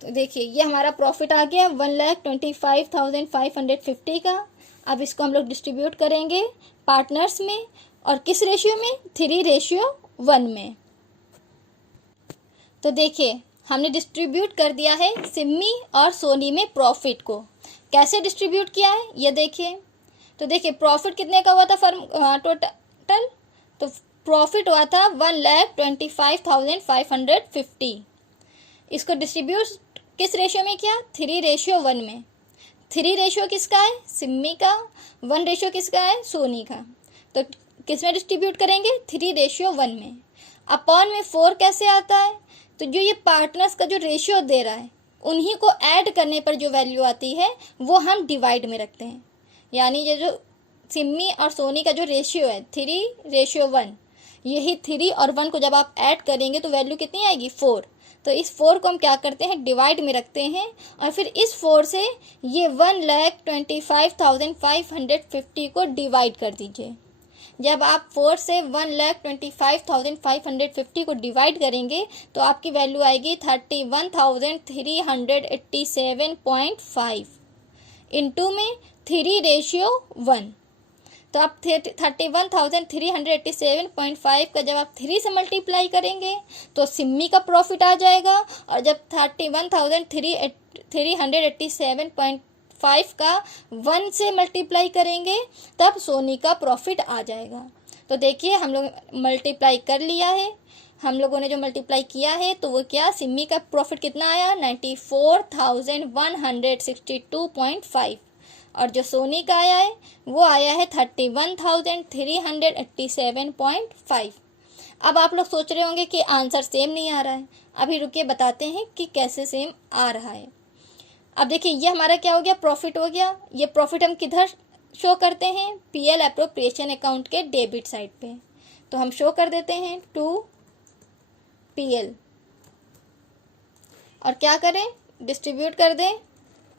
तो देखिए ये हमारा प्रॉफिट आ गया 1,25,550 का। अब इसको हम लोग डिस्ट्रीब्यूट करेंगे पार्टनर्स में, और किस रेशियो में, 3:1 में। तो देखिए हमने डिस्ट्रीब्यूट कर दिया है सिम्मी और सोनी में प्रॉफिट को। कैसे डिस्ट्रीब्यूट किया है ये देखिए। तो देखिए प्रॉफिट कितने का हुआ था फर्म टोटल, तो प्रॉफिट हुआ था 1,25,550। इसको डिस्ट्रीब्यूट किस रेशियो में किया, 3:1 में। 3 रेशियो किसका है, सिम्मी का, 1 रेशियो किसका है, सोनी का। तो किस में डिस्ट्रीब्यूट करेंगे, 3:1 में। अपॉन में 4 कैसे आता है, तो जो ये पार्टनर्स का जो रेशियो दे रहा है उन्हीं को ऐड करने पर जो वैल्यू आती है वो हम डिवाइड में रखते हैं। यानी ये जो सिम्मी और सोनी का जो रेशियो है 3:1, यही 3 और 1 को जब आप ऐड करेंगे तो वैल्यू कितनी आएगी, 4। तो इस 4 को हम क्या करते हैं, डिवाइड में रखते हैं, और फिर इस 4 से ये 1,25,550 को डिवाइड कर दीजिए। जब आप 4 से 1,25,550 को डिवाइड करेंगे तो आपकी वैल्यू आएगी 31,387.5 इंटू में 3:1। तो आप 31,387.5 का जब आप 3 से मल्टीप्लाई करेंगे तो सिम्मी का प्रॉफिट आ जाएगा, और जब 31,387.5 का 1 से मल्टीप्लाई करेंगे तब सोनी का प्रॉफिट आ जाएगा। तो देखिए हम लोग मल्टीप्लाई कर लिया है, हम लोगों ने जो मल्टीप्लाई किया है तो वो क्या, सिम्मी का प्रॉफिट कितना आया, 94,162.5, और जो सोनी का आया है वो आया है 31,387.5। अब आप लोग सोच रहे होंगे कि आंसर सेम नहीं आ रहा है, अभी रुकिए बताते हैं कि कैसे सेम आ रहा है। अब देखिए ये हमारा क्या हो गया, प्रॉफिट हो गया। ये प्रॉफिट हम किधर शो करते हैं, पीएल एप्रोप्रिएशन अकाउंट के डेबिट साइड पे। तो हम शो कर देते हैं टू पीएल, और क्या करें, डिस्ट्रीब्यूट कर दें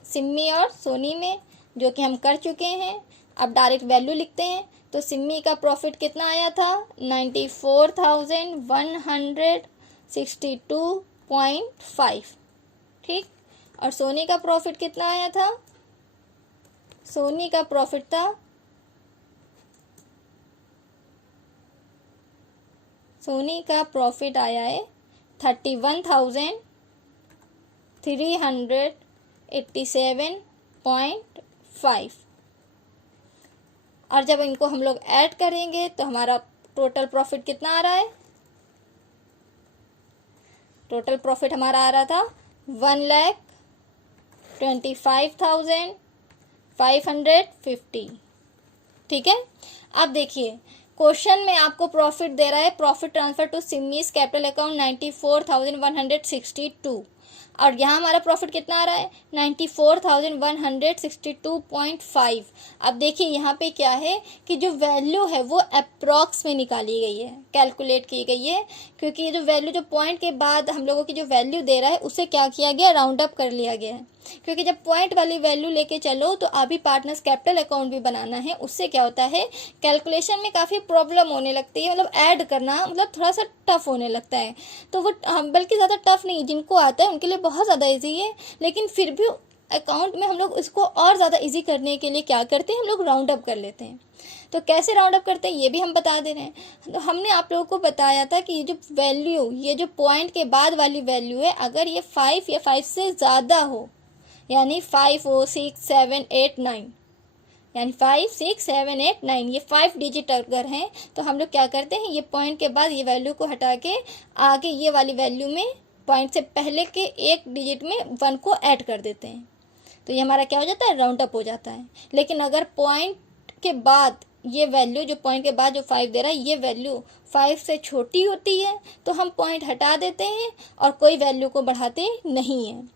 सिम्मी और सोनी में, जो कि हम कर चुके हैं। अब डायरेक्ट वैल्यू लिखते हैं। तो सिम्मी का प्रॉफिट कितना आया था, 94,162.5, ठीक। और सोनी का प्रॉफिट कितना आया था, सोनी का प्रॉफिट था, सोनी का प्रॉफिट आया है 31,387.5। और जब इनको हम लोग ऐड करेंगे तो हमारा टोटल प्रॉफिट कितना आ रहा है, टोटल प्रॉफिट हमारा आ रहा था 1,25,550। ठीक है। अब देखिए क्वेश्चन में आपको प्रॉफिट दे रहा है, profit transfer to Simmi's capital account 94,162, और यहाँ हमारा प्रॉफिट कितना आ रहा है, 94,162.5। अब देखिए यहाँ पे क्या है कि जो वैल्यू है वो अप्रॉक्स में निकाली गई है, कैलकुलेट की गई है, क्योंकि ये जो वैल्यू जो पॉइंट के बाद हम लोगों की जो वैल्यू दे रहा है उसे क्या किया गया, राउंड अप कर लिया गया है। क्योंकि जब पॉइंट वाली वैल्यू लेके चलो तो अभी पार्टनर्स कैपिटल अकाउंट भी बनाना है, उससे क्या होता है कैलकुलेशन में काफ़ी प्रॉब्लम होने लगती है, मतलब ऐड करना मतलब थोड़ा सा टफ होने लगता है। तो वो बल्कि ज़्यादा टफ नहीं, जिनको आता है उनके लिए बहुत ज़्यादा ईजी है, लेकिन फिर भी अकाउंट में हम लोग इसको और ज़्यादा इजी करने के लिए क्या करते हैं, हम लोग राउंड अप कर लेते हैं। तो कैसे राउंड अप करते हैं ये भी हम बता दे रहे हैं। तो हमने आप लोगों को बताया था कि ये जो वैल्यू, ये जो पॉइंट के बाद वाली वैल्यू है, अगर ये 5 या 5 से ज़्यादा हो, यानी 5 हो, 6, 7, 8, 9, यानी 5, 6, 7, 8, 9, ये 5 डिजिट अगर हैं तो हम लोग क्या करते हैं, ये पॉइंट के बाद ये वैल्यू को हटा के आगे ये वाली वैल्यू में पॉइंट से पहले के एक डिजिट में 1 को ऐड कर देते हैं। तो ये हमारा क्या हो जाता है, राउंड अप हो जाता है। लेकिन अगर पॉइंट के बाद ये वैल्यू, जो पॉइंट के बाद जो 5 दे रहा है, ये वैल्यू 5 से छोटी होती है तो हम पॉइंट हटा देते हैं और कोई वैल्यू को बढ़ाते नहीं हैं।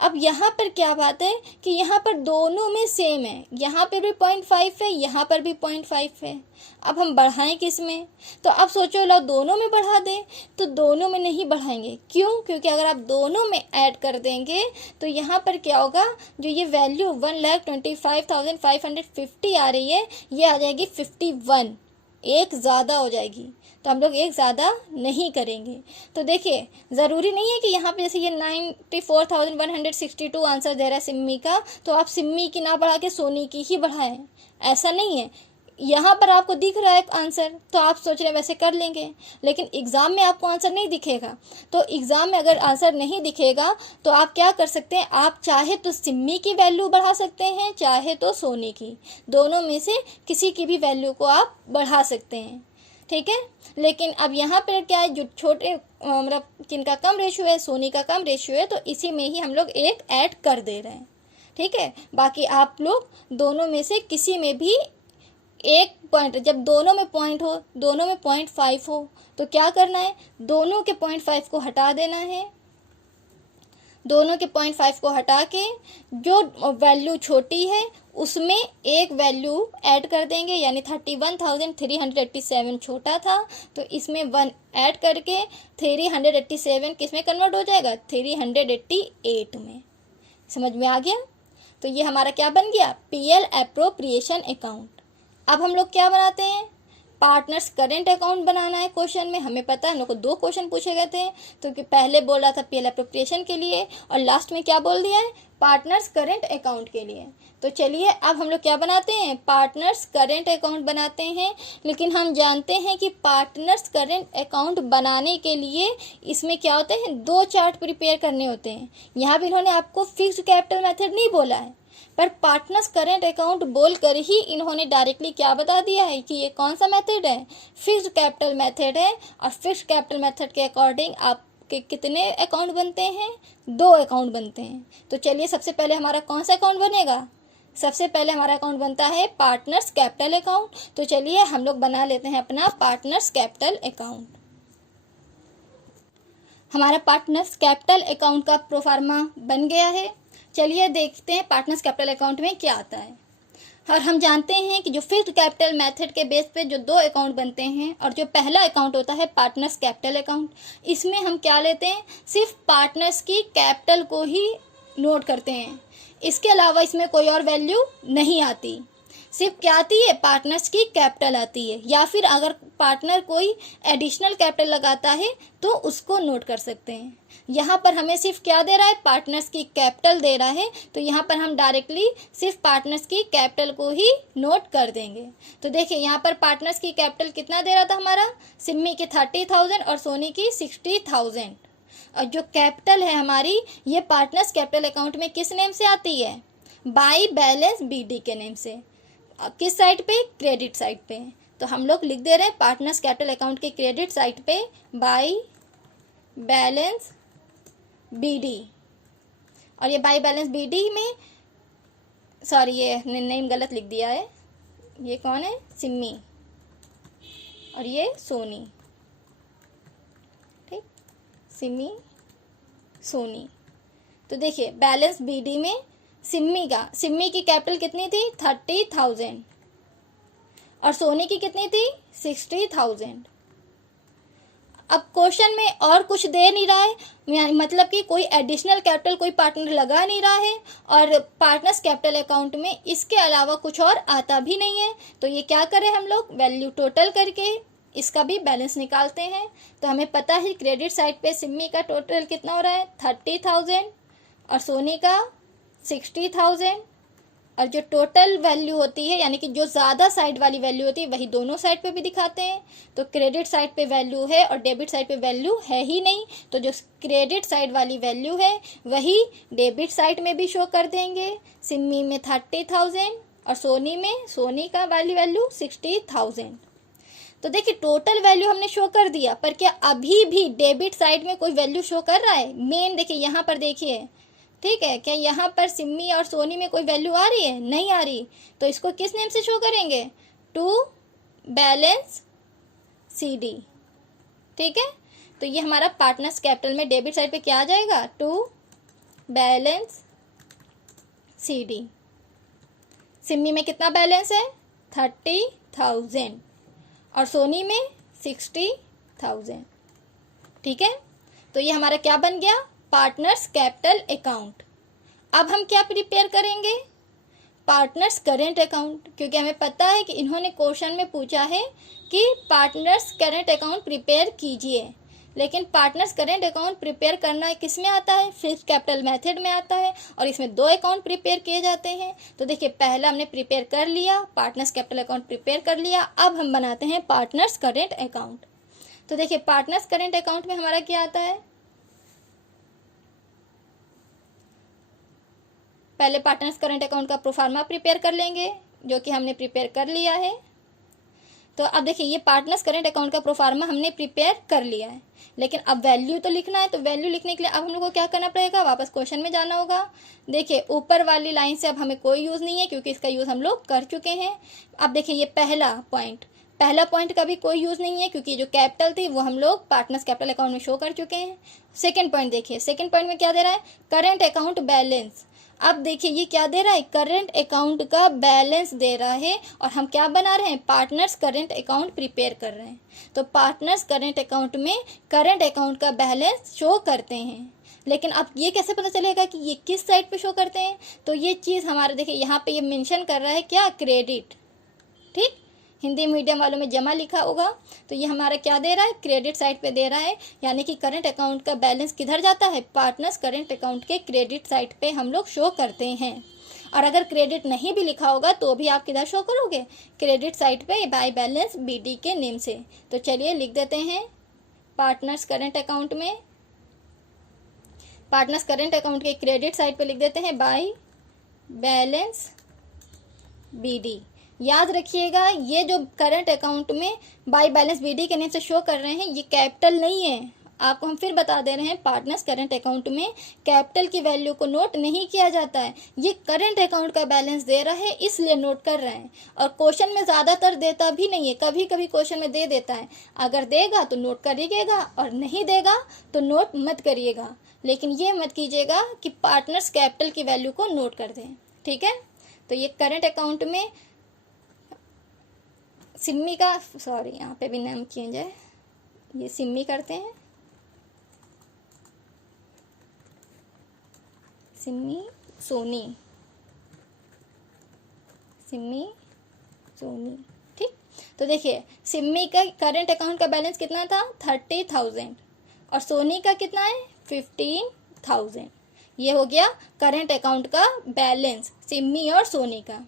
अब यहाँ पर क्या बात है कि यहाँ पर दोनों में सेम है, यहाँ पर भी 0.5 है, यहाँ पर भी 0.5 है। अब हम बढ़ाएं किस में, तो अब सोचो लो दोनों में बढ़ा दें, तो दोनों में नहीं बढ़ाएंगे। क्यों? क्योंकि अगर आप दोनों में ऐड कर देंगे तो यहाँ पर क्या होगा, जो ये वैल्यू 1,25,550 आ रही है, ये आ जाएगी 51, एक ज़्यादा हो जाएगी। तो हम लोग एक ज़्यादा नहीं करेंगे। तो देखिए, ज़रूरी नहीं है कि यहाँ पे जैसे ये 94,162 आंसर दे रहा है सिम्मी का, तो आप सिम्मी की ना बढ़ा के सोनी की ही बढ़ाएं, ऐसा नहीं है। यहाँ पर आपको दिख रहा है आंसर तो आप सोच रहे हैं वैसे कर लेंगे, लेकिन एग्ज़ाम में आपको आंसर नहीं दिखेगा। तो एग्ज़ाम में अगर आंसर नहीं दिखेगा तो आप क्या कर सकते हैं, आप चाहे तो सिम्मी की वैल्यू बढ़ा सकते हैं, चाहे तो सोनी की, दोनों में से किसी की भी वैल्यू को आप बढ़ा सकते हैं, ठीक है। लेकिन अब यहाँ पर क्या है, जो छोटे मतलब जिनका कम रेशियो है, सोनी का कम रेशियो है, तो इसी में ही हम लोग एक ऐड कर दे रहे हैं, ठीक है। बाकी आप लोग दोनों में से किसी में भी एक पॉइंट, जब दोनों में पॉइंट हो, दोनों में 0.5 हो, तो क्या करना है, दोनों के 0.5 को हटा देना है। दोनों के 0.5 को हटा के जो वैल्यू छोटी है उसमें एक वैल्यू ऐड कर देंगे, यानी 31,387 छोटा था तो इसमें 1 ऐड करके 387 किस में कन्वर्ट हो जाएगा, 388 में। समझ में आ गया? तो ये हमारा क्या बन गया, PL एप्रोप्रिएशन अकाउंट। अब हम लोग क्या बनाते हैं, पार्टनर्स करेंट अकाउंट बनाना है। क्वेश्चन में हमें पता है, हम लोग को 2 क्वेश्चन पूछे गए थे, तो कि पहले बोल रहा था PL एप्रोप्रिएशन के लिए और लास्ट में क्या बोल दिया है, पार्टनर्स करेंट अकाउंट के लिए। तो चलिए अब हम लोग क्या बनाते हैं, पार्टनर्स करेंट अकाउंट बनाते हैं। लेकिन हम जानते हैं कि पार्टनर्स करेंट अकाउंट बनाने के लिए इसमें क्या होते हैं, 2 चार्ट प्रिपेयर करने होते हैं। यहाँ भी इन्होंने आपको फिक्स्ड कैपिटल मेथड नहीं बोला है, पर पार्टनर्स करेंट अकाउंट बोलकर ही इन्होंने डायरेक्टली क्या बता दिया है कि ये कौन सा मेथड है, फिक्स्ड कैपिटल मेथड है। और फिक्स्ड कैपिटल मेथड के अकॉर्डिंग आपके कितने अकाउंट बनते हैं, 2 अकाउंट बनते हैं। तो चलिए सबसे पहले हमारा कौन सा अकाउंट बनेगा, सबसे पहले हमारा अकाउंट बनता है पार्टनर्स कैपिटल अकाउंट। तो चलिए हम लोग बना लेते हैं अपना पार्टनर्स कैपिटल अकाउंट। हमारा पार्टनर्स कैपिटल अकाउंट का प्रोफार्मा बन गया है। चलिए देखते हैं पार्टनर्स कैपिटल अकाउंट में क्या आता है। और हम जानते हैं कि जो फिक्स्ड कैपिटल मेथड के बेस पे जो 2 अकाउंट बनते हैं और जो पहला अकाउंट होता है पार्टनर्स कैपिटल अकाउंट, इसमें हम क्या लेते हैं, सिर्फ पार्टनर्स की कैपिटल को ही नोट करते हैं। इसके अलावा इसमें कोई और वैल्यू नहीं आती, सिर्फ क्या आती है, पार्टनर्स की कैपिटल आती है। या फिर अगर पार्टनर कोई एडिशनल कैपिटल लगाता है तो उसको नोट कर सकते हैं। यहाँ पर हमें सिर्फ क्या दे रहा है, पार्टनर्स की कैपिटल दे रहा है, तो यहाँ पर हम डायरेक्टली सिर्फ पार्टनर्स की कैपिटल को ही नोट कर देंगे। तो देखिए यहाँ पर पार्टनर्स की कैपिटल कितना दे रहा था हमारा, सिम्मी की 30,000 और सोनी की 60,000। और जो कैपिटल है हमारी, ये पार्टनर्स कैपिटल अकाउंट में किस नेम से आती है, बाई बैलेंस BD के नेम से। किस साइड पे, क्रेडिट साइड पे। तो हम लोग लिख दे रहे हैं पार्टनर्स कैपिटल अकाउंट के क्रेडिट साइड पे बाई बैलेंस BD। और ये बाई बैलेंस BD में, सॉरी ये नेम गलत लिख दिया है, ये कौन है, सिम्मी और ये सोनी, ठीक, सिम्मी सोनी। तो देखिए बैलेंस BD में सिम्मी की कैपिटल कितनी थी, 30,000 और सोनी की कितनी थी, 60,000। अब क्वेश्चन में और कुछ दे नहीं रहा है, मतलब कि कोई एडिशनल कैपिटल कोई पार्टनर लगा नहीं रहा है और पार्टनर्स कैपिटल अकाउंट में इसके अलावा कुछ और आता भी नहीं है। तो ये क्या करें, हम लोग वैल्यू टोटल करके इसका भी बैलेंस निकालते हैं। तो हमें पता है क्रेडिट साइड पे सिम्मी का टोटल कितना हो रहा है, 30,000 और सोनी का 60,000, और जो टोटल वैल्यू होती है यानी कि जो ज़्यादा साइड वाली वैल्यू होती है वही दोनों साइड पे भी दिखाते हैं। तो क्रेडिट साइड पे वैल्यू है और डेबिट साइड पे वैल्यू है ही नहीं, तो जो क्रेडिट साइड वाली वैल्यू है वही डेबिट साइड में भी शो कर देंगे। सिमी में 30,000 और सोनी का वाली वैल्यू 60,000। तो देखिए टोटल वैल्यू हमने शो कर दिया, पर क्या अभी भी डेबिट साइड में कोई वैल्यू शो कर रहा है? मेन देखिए यहाँ पर देखिए, ठीक है, क्या यहाँ पर सिमी और सोनी में कोई वैल्यू आ रही है? नहीं आ रही। तो इसको किस नेम से शो करेंगे? टू बैलेंस CD, ठीक है। तो ये हमारा पार्टनर्स कैपिटल में डेबिट साइड पे क्या आ जाएगा? To balance CD। सिमी में कितना बैलेंस है? 30,000 और सोनी में 60,000, ठीक है। तो ये हमारा क्या बन गया? Partners capital account. अब हम क्या प्रिपेयर करेंगे? पार्टनर्स करेंट अकाउंट, क्योंकि हमें पता है कि इन्होंने क्वेश्चन में पूछा है कि पार्टनर्स करेंट अकाउंट प्रिपेयर कीजिए, लेकिन पार्टनर्स करेंट अकाउंट प्रिपेयर करना किस में आता है? फिक्स्ड कैपिटल मेथड में आता है, और इसमें 2 अकाउंट प्रिपेयर किए जाते हैं। तो देखिए पहला हमने प्रिपेयर कर लिया, पार्टनर्स कैपिटल अकाउंट प्रिपेयर कर लिया, अब हम बनाते हैं पार्टनर्स करेंट अकाउंट। तो देखिए पार्टनर्स करेंट अकाउंट में हमारा क्या आता है? पहले पार्टनर्स करंट अकाउंट का प्रोफार्मा प्रिपेयर कर लेंगे, जो कि हमने प्रिपेयर कर लिया है। तो अब देखिए ये पार्टनर्स करंट अकाउंट का प्रोफार्मा हमने प्रिपेयर कर लिया है, लेकिन अब वैल्यू तो लिखना है। तो वैल्यू लिखने के लिए अब हम लोग को क्या करना पड़ेगा? वापस क्वेश्चन में जाना होगा। देखिए ऊपर वाली लाइन से अब हमें कोई यूज़ नहीं है, क्योंकि इसका यूज़ हम लोग कर चुके हैं। अब देखिए ये पहला पॉइंट का भी कोई यूज़ नहीं है, क्योंकि जो कैपिटल थी वो हम लोग पार्टनर्स कैपिटल अकाउंट में शो कर चुके हैं। सेकेंड पॉइंट देखिए, सेकेंड पॉइंट में क्या दे रहा है? Current account balance. अब देखिए ये क्या दे रहा है? करंट अकाउंट का बैलेंस दे रहा है, और हम क्या बना रहे हैं? पार्टनर्स करंट अकाउंट प्रिपेयर कर रहे हैं। तो पार्टनर्स करंट अकाउंट में करंट अकाउंट का बैलेंस शो करते हैं, लेकिन अब ये कैसे पता चलेगा कि ये किस साइड पे शो करते हैं? तो ये चीज़ हमारे देखिए यहाँ पे ये मेंशन कर रहा है क्या? क्रेडिट, ठीक। हिंदी मीडियम वालों में जमा लिखा होगा, तो ये हमारा क्या दे रहा है? क्रेडिट साइड पे दे रहा है, यानी कि करंट अकाउंट का बैलेंस किधर जाता है? पार्टनर्स करंट अकाउंट के क्रेडिट साइड पे हम लोग शो करते हैं। और अगर क्रेडिट नहीं भी लिखा होगा तो भी आप किधर शो करोगे? क्रेडिट साइड पे बाय बैलेंस BD के नेम से। तो चलिए लिख देते हैं पार्टनर्स करंट अकाउंट में, पार्टनर्स करंट अकाउंट के क्रेडिट साइड पे लिख देते हैं बाय बैलेंस BD। याद रखिएगा ये जो करंट अकाउंट में बाय बैलेंस BD के नेम से शो कर रहे हैं ये कैपिटल नहीं है। आपको हम फिर बता दे रहे हैं, पार्टनर्स करंट अकाउंट में कैपिटल की वैल्यू को नोट नहीं किया जाता है। ये करंट अकाउंट का बैलेंस दे रहा है इसलिए नोट कर रहे हैं, और क्वेश्चन में ज़्यादातर देता भी नहीं है, कभी कभी क्वेश्चन में दे देता है। अगर देगा तो नोट करिएगा, और नहीं देगा तो नोट मत करिएगा, लेकिन ये मत कीजिएगा कि पार्टनर्स कैपिटल की वैल्यू को नोट कर दें, ठीक है। तो ये करंट अकाउंट में सिम्मी का, सॉरी यहाँ पे भी नाम चेंज है, ये सिम्मी करते हैं, सिम्मी सोनी, सिम्मी सोनी, ठीक। तो देखिए सिम्मी का करंट अकाउंट का बैलेंस कितना था? 30,000, और सोनी का कितना है? 15,000। ये हो गया करंट अकाउंट का बैलेंस सिम्मी और सोनी का।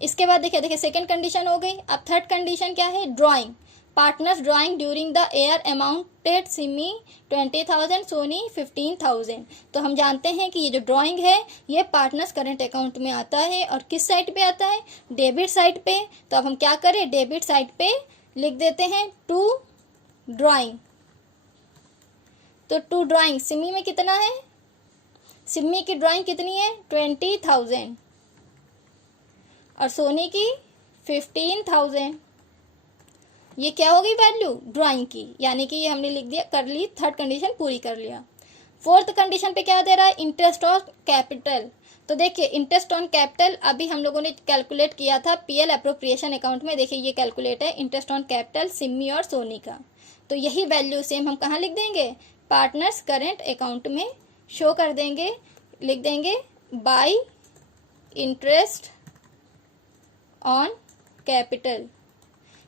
इसके बाद देखिए सेकंड कंडीशन हो गई। अब थर्ड कंडीशन क्या है? Drawing. Partners drawing during the year amounted Simi 20,000, Soni 15,000। तो हम जानते हैं कि ये जो ड्राइंग है ये पार्टनर्स करंट अकाउंट में आता है, और किस साइड पे आता है? डेबिट साइड पे। तो अब हम क्या करें? डेबिट साइड पे लिख देते हैं टू ड्राइंग। तो टू ड्राइंग सिमी में कितना है? सिमी की ड्राइंग कितनी है? 20,000, और सोनी की 15,000। ये क्या होगी? वैल्यू ड्राइंग की, यानी कि ये हमने लिख दिया, कर ली, थर्ड कंडीशन पूरी कर लिया। फोर्थ कंडीशन पे क्या दे रहा है? Interest on capital. तो देखिए इंटरेस्ट ऑन कैपिटल अभी हम लोगों ने कैलकुलेट किया था PL अप्रोप्रिएशन अकाउंट में। देखिए ये कैलकुलेट है इंटरेस्ट ऑन कैपिटल सिमी और सोनी का। तो यही वैल्यू सेम हम कहाँ लिख देंगे? पार्टनर्स करेंट अकाउंट में शो कर देंगे, लिख देंगे बाय इंटरेस्ट ऑन कैपिटल।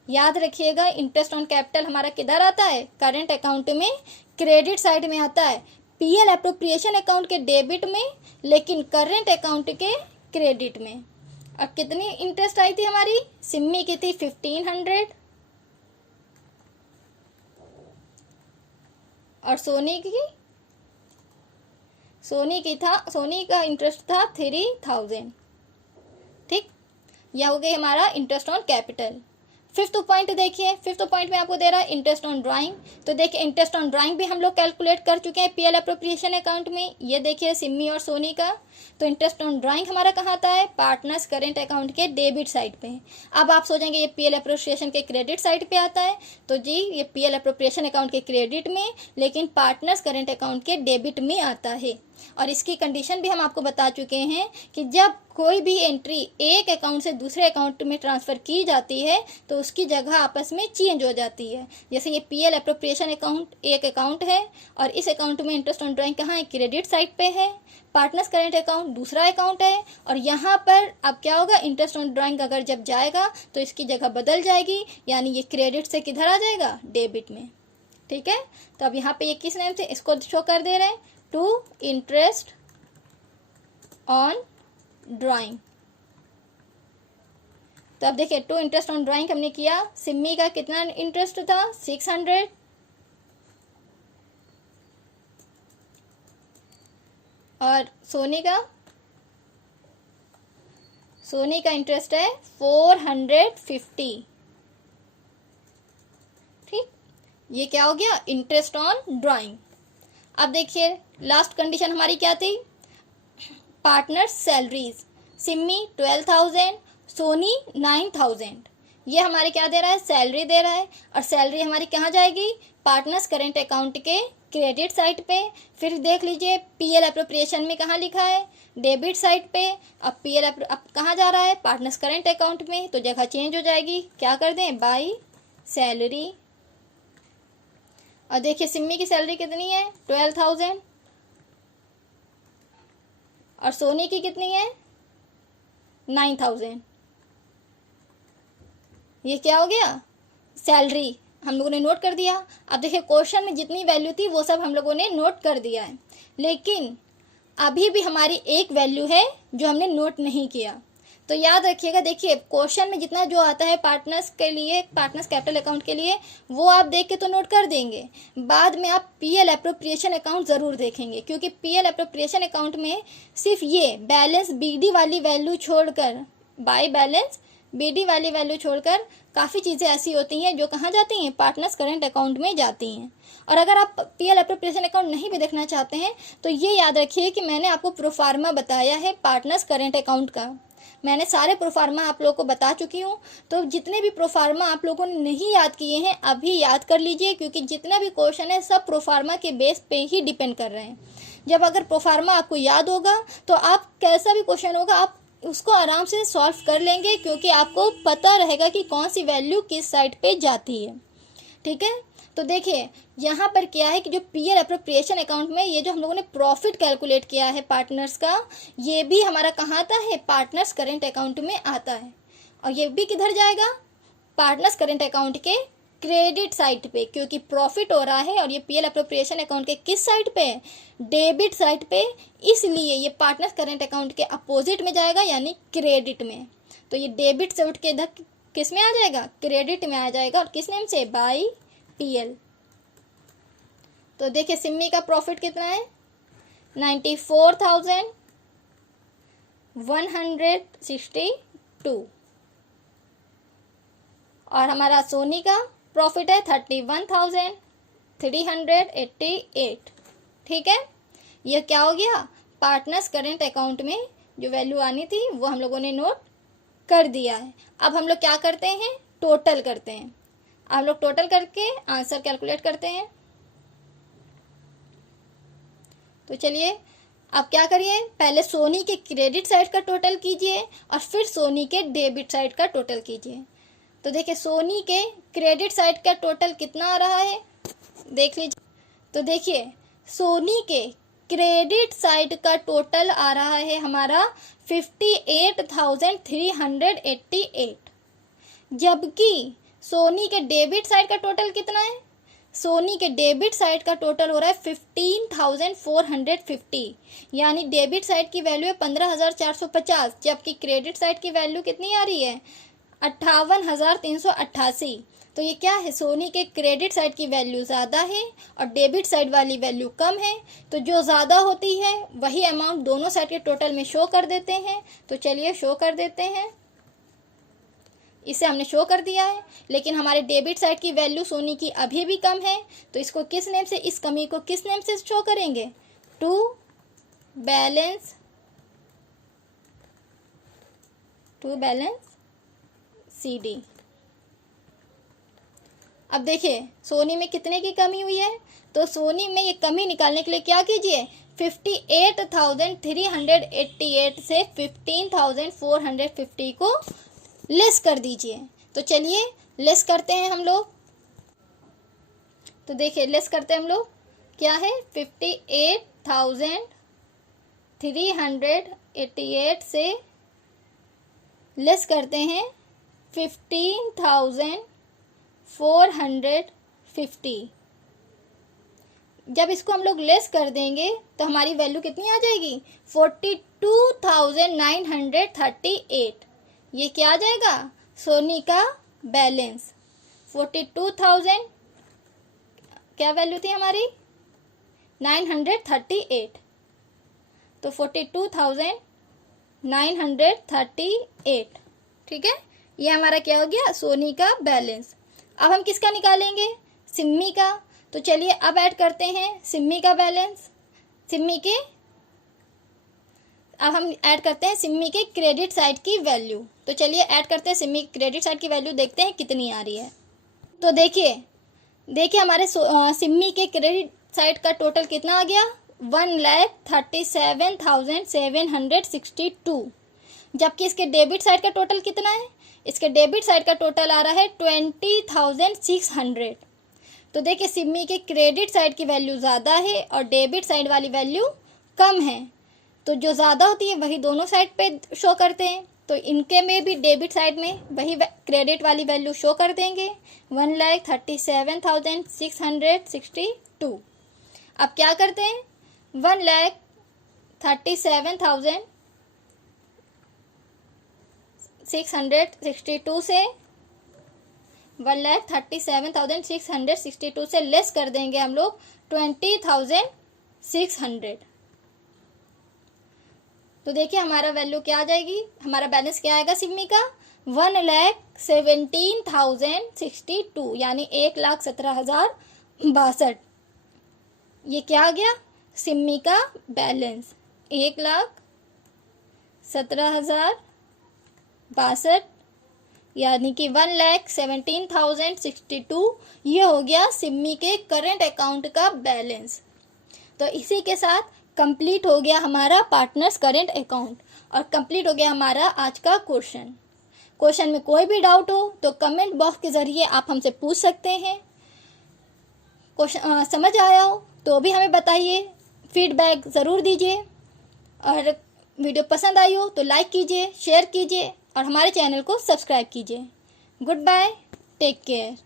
याद रखिएगा इंटरेस्ट ऑन कैपिटल हमारा किधर आता है? करंट अकाउंट में क्रेडिट साइड में आता है। पीएल एप्रोप्रिएशन अकाउंट के डेबिट में, लेकिन करंट अकाउंट के क्रेडिट में। और कितनी इंटरेस्ट आई थी हमारी? सिम्मी की थी 1500 और सोनी का इंटरेस्ट था 3000। ठीक, यह हो गई हमारा interest on capital. Fifth point देखिए, फिफ्थ पॉइंट में आपको दे रहा है इंटरेस्ट ऑन ड्राइंग। तो देखिए इंटरेस्ट ऑन ड्राइंग भी हम लोग कैलकुलेट कर चुके हैं पीएल एप्रोप्रिएशन अकाउंट में। ये देखिए सिम्मी और सोनी का। तो इंटरेस्ट ऑन ड्राइंग हमारा कहाँ आता है? पार्टनर्स करेंट अकाउंट के डेबिट साइड पे। अब आप सोचेंगे ये पीएल एप्रोप्रिएशन के क्रेडिट साइड पे आता है, तो जी ये पीएल एप्रोप्रिएशन अकाउंट के क्रेडिट में, लेकिन पार्टनर्स करेंट अकाउंट के डेबिट में आता है। और इसकी कंडीशन भी हम आपको बता चुके हैं कि जब कोई भी एंट्री एक अकाउंट से दूसरे अकाउंट में ट्रांसफ़र की जाती है तो उसकी जगह आपस में चेंज हो जाती है। जैसे ये पीएल एप्रोप्रिएशन अकाउंट एक अकाउंट है और इस अकाउंट में इंटरेस्ट ऑन ड्राइंग कहाँ है? क्रेडिट साइड पे है। पार्टनर्स करेंट अकाउंट दूसरा अकाउंट है और यहाँ पर अब क्या होगा? इंटरेस्ट ऑन ड्राइंग अगर जब जाएगा तो इसकी जगह बदल जाएगी, यानी ये क्रेडिट से किधर आ जाएगा? डेबिट में। ठीक है, तो अब यहाँ पे ये किस नेम से इसको शो कर दे रहे हैं? To interest on drawing. तो अब देखिए टू इंटरेस्ट ऑन ड्राइंग हमने किया। सिम्मी का कितना इंटरेस्ट था? 600 और सोनी का इंटरेस्ट है 450। ठीक, ये क्या हो गया? Interest on drawing. अब देखिए लास्ट कंडीशन हमारी क्या थी? Partners salaries. सिम्मी 12,000, सोनी 9,000। ये हमारे क्या दे रहा है? सैलरी दे रहा है। और सैलरी हमारी कहाँ जाएगी? पार्टनर्स करेंट अकाउंट के क्रेडिट साइड पे। फिर देख लीजिए पीएल एप्रोप्रिएशन में कहाँ लिखा है? डेबिट साइड पे। अब पीएल अब कहाँ जा रहा है? पार्टनर्स करेंट अकाउंट में, तो जगह चेंज हो जाएगी। क्या कर दें? By salary. और देखिए सिम्मी की सैलरी कितनी है? 12,000 और सोनी की कितनी है? 9,000। ये क्या हो गया? सैलरी हम लोगों ने नोट कर दिया। अब देखिए क्वेश्चन में जितनी वैल्यू थी वो सब हम लोगों ने नोट कर दिया है, लेकिन अभी भी हमारी एक वैल्यू है जो हमने नोट नहीं किया। तो याद रखिएगा, देखिए क्वेश्चन में जितना जो आता है पार्टनर्स के लिए, पार्टनर्स कैपिटल अकाउंट के लिए, वो आप देख के तो नोट कर देंगे। बाद में आप पीएल एप्रोप्रिएशन अकाउंट ज़रूर देखेंगे, क्योंकि पीएल एप्रोप्रिएशन अकाउंट में सिर्फ ये बैलेंस बीडी वाली वैल्यू छोड़कर, बाय बैलेंस बीडी वाली वैल्यू छोड़कर काफ़ी चीज़ें ऐसी होती हैं जो कहाँ जाती हैं? पार्टनर्स करेंट अकाउंट में जाती हैं। और अगर आप पीएल एप्रोप्रिएशन अकाउंट नहीं भी देखना चाहते हैं तो ये याद रखिए कि मैंने आपको प्रोफार्मा बताया है पार्टनर्स करेंट अकाउंट का। मैंने सारे प्रोफार्मा आप लोगों को बता चुकी हूँ। तो जितने भी प्रोफार्मा आप लोगों ने नहीं याद किए हैं अभी याद कर लीजिए, क्योंकि जितना भी क्वेश्चन है सब प्रोफार्मा के बेस पे ही डिपेंड कर रहे हैं। जब अगर प्रोफार्मा आपको याद होगा तो आप कैसा भी क्वेश्चन होगा आप उसको आराम से सॉल्व कर लेंगे, क्योंकि आपको पता रहेगा कि कौन सी वैल्यू किस साइड पे जाती है। ठीक है, तो देखिए यहाँ पर क्या है कि जो पीएल एप्रोप्रिएशन अकाउंट में ये जो हम लोगों ने प्रॉफिट कैलकुलेट किया है पार्टनर्स का, ये भी हमारा कहाँ आता है? पार्टनर्स करेंट अकाउंट में आता है। और ये भी किधर जाएगा? पार्टनर्स करेंट अकाउंट के क्रेडिट साइड पे, क्योंकि प्रॉफिट हो रहा है और ये पीएल एप्रोप्रिएशन अकाउंट के किस साइड पे? डेबिट साइड पे। इसलिए ये पार्टनर्स करेंट अकाउंट के अपोजिट में जाएगा, यानी क्रेडिट में। तो ये डेबिट से उठ के इधर किस में आ जाएगा? क्रेडिट में आ जाएगा। और किस नेम से? By PL. तो देखिए सिम्मी का प्रॉफिट कितना है? 94,162 और हमारा सोनी का प्रॉफिट है 31,388। ठीक है, यह क्या हो गया? पार्टनर्स करेंट अकाउंट में जो वैल्यू आनी थी वो हम लोगों ने नोट कर दिया है। अब हम लोग क्या करते हैं? टोटल करते हैं। हम लोग टोटल करके आंसर कैलकुलेट करते हैं। तो चलिए अब क्या करिए, पहले सोनी के क्रेडिट साइड का टोटल कीजिए और फिर सोनी के डेबिट साइड का टोटल कीजिए। तो देखिए सोनी के क्रेडिट साइड का टोटल कितना आ रहा है, देख लीजिए। तो देखिए सोनी के क्रेडिट साइड का टोटल आ रहा है हमारा 58,388, जबकि सोनी के डेबिट साइड का टोटल कितना है? सोनी के डेबिट साइड का टोटल हो रहा है 15,450, यानी डेबिट साइड की वैल्यू है 15,450, जबकि क्रेडिट साइड की वैल्यू कितनी आ रही है 58,388। तो ये क्या है, सोनी के क्रेडिट साइड की वैल्यू ज़्यादा है और डेबिट साइड वाली वैल्यू कम है। तो जो ज़्यादा होती है वही अमाउंट दोनों साइड के टोटल में शो कर देते हैं। तो चलिए शो कर देते हैं, इसे हमने शो कर दिया है। लेकिन हमारे डेबिट साइड की वैल्यू सोनी की अभी भी कम है, तो इसको किस नेम से, इस कमी को किस नेम से शो करेंगे, टू बैलेंस CD। अब देखिए सोनी में कितने की कमी हुई है, तो सोनी में ये कमी निकालने के लिए क्या कीजिए, 58,388 से 15,450 को लेस कर दीजिए। तो चलिए लेस करते हैं हम लोग। तो देखिए लेस करते हैं हम लोग, क्या है 58,388 से लेस करते हैं 15,450। जब इसको हम लोग लेस कर देंगे तो हमारी वैल्यू कितनी आ जाएगी, 42,938। ये क्या आ जाएगा, सोनी का बैलेंस। 42,000 क्या वैल्यू थी हमारी, 938। तो 42,938, ठीक है। ये हमारा क्या हो गया, सोनी का बैलेंस। अब हम किसका निकालेंगे, सिम्मी का। तो चलिए अब ऐड करते हैं सिम्मी का बैलेंस। अब हम ऐड करते हैं सिम्मी के क्रेडिट साइड की वैल्यू। तो चलिए ऐड करते हैं सिम्मी क्रेडिट साइड की वैल्यू, देखते हैं कितनी आ रही है। तो देखिए हमारे सिम्मी के क्रेडिट साइड का टोटल कितना आ गया, 1,37,762। जबकि इसके डेबिट साइड का टोटल कितना है, इसके डेबिट साइड का टोटल आ रहा है 20,600। तो देखिए सिम्मी के क्रेडिट साइड की वैल्यू ज़्यादा है और डेबिट साइड वाली वैल्यू कम है। तो जो ज़्यादा होती है वही दोनों साइड पे शो करते हैं। तो इनके में भी डेबिट साइड में वही क्रेडिट वाली वैल्यू शो कर देंगे, 1,37,662। अब क्या करते हैं, 1,37,662 से 1,37,662 से लेस कर देंगे हम लोग 20,600। तो देखिए हमारा वैल्यू क्या आ जाएगी, हमारा बैलेंस क्या आएगा सिम्मी का, 1,17,062, यानी 1,17,062। ये क्या आ गया, सिम्मी का बैलेंस 1,17,062, यानी कि 1,17,062 ये हो गया सिम्मी के करंट अकाउंट का बैलेंस। तो इसी के साथ कंप्लीट हो गया हमारा पार्टनर्स करंट अकाउंट और कंप्लीट हो गया हमारा आज का क्वेश्चन में कोई भी डाउट हो तो कमेंट बॉक्स के ज़रिए आप हमसे पूछ सकते हैं। क्वेश्चन समझ आया हो तो भी हमें बताइए, फीडबैक ज़रूर दीजिए, और वीडियो पसंद आई हो तो लाइक कीजिए, शेयर कीजिए और हमारे चैनल को सब्सक्राइब कीजिए। Goodbye, take care.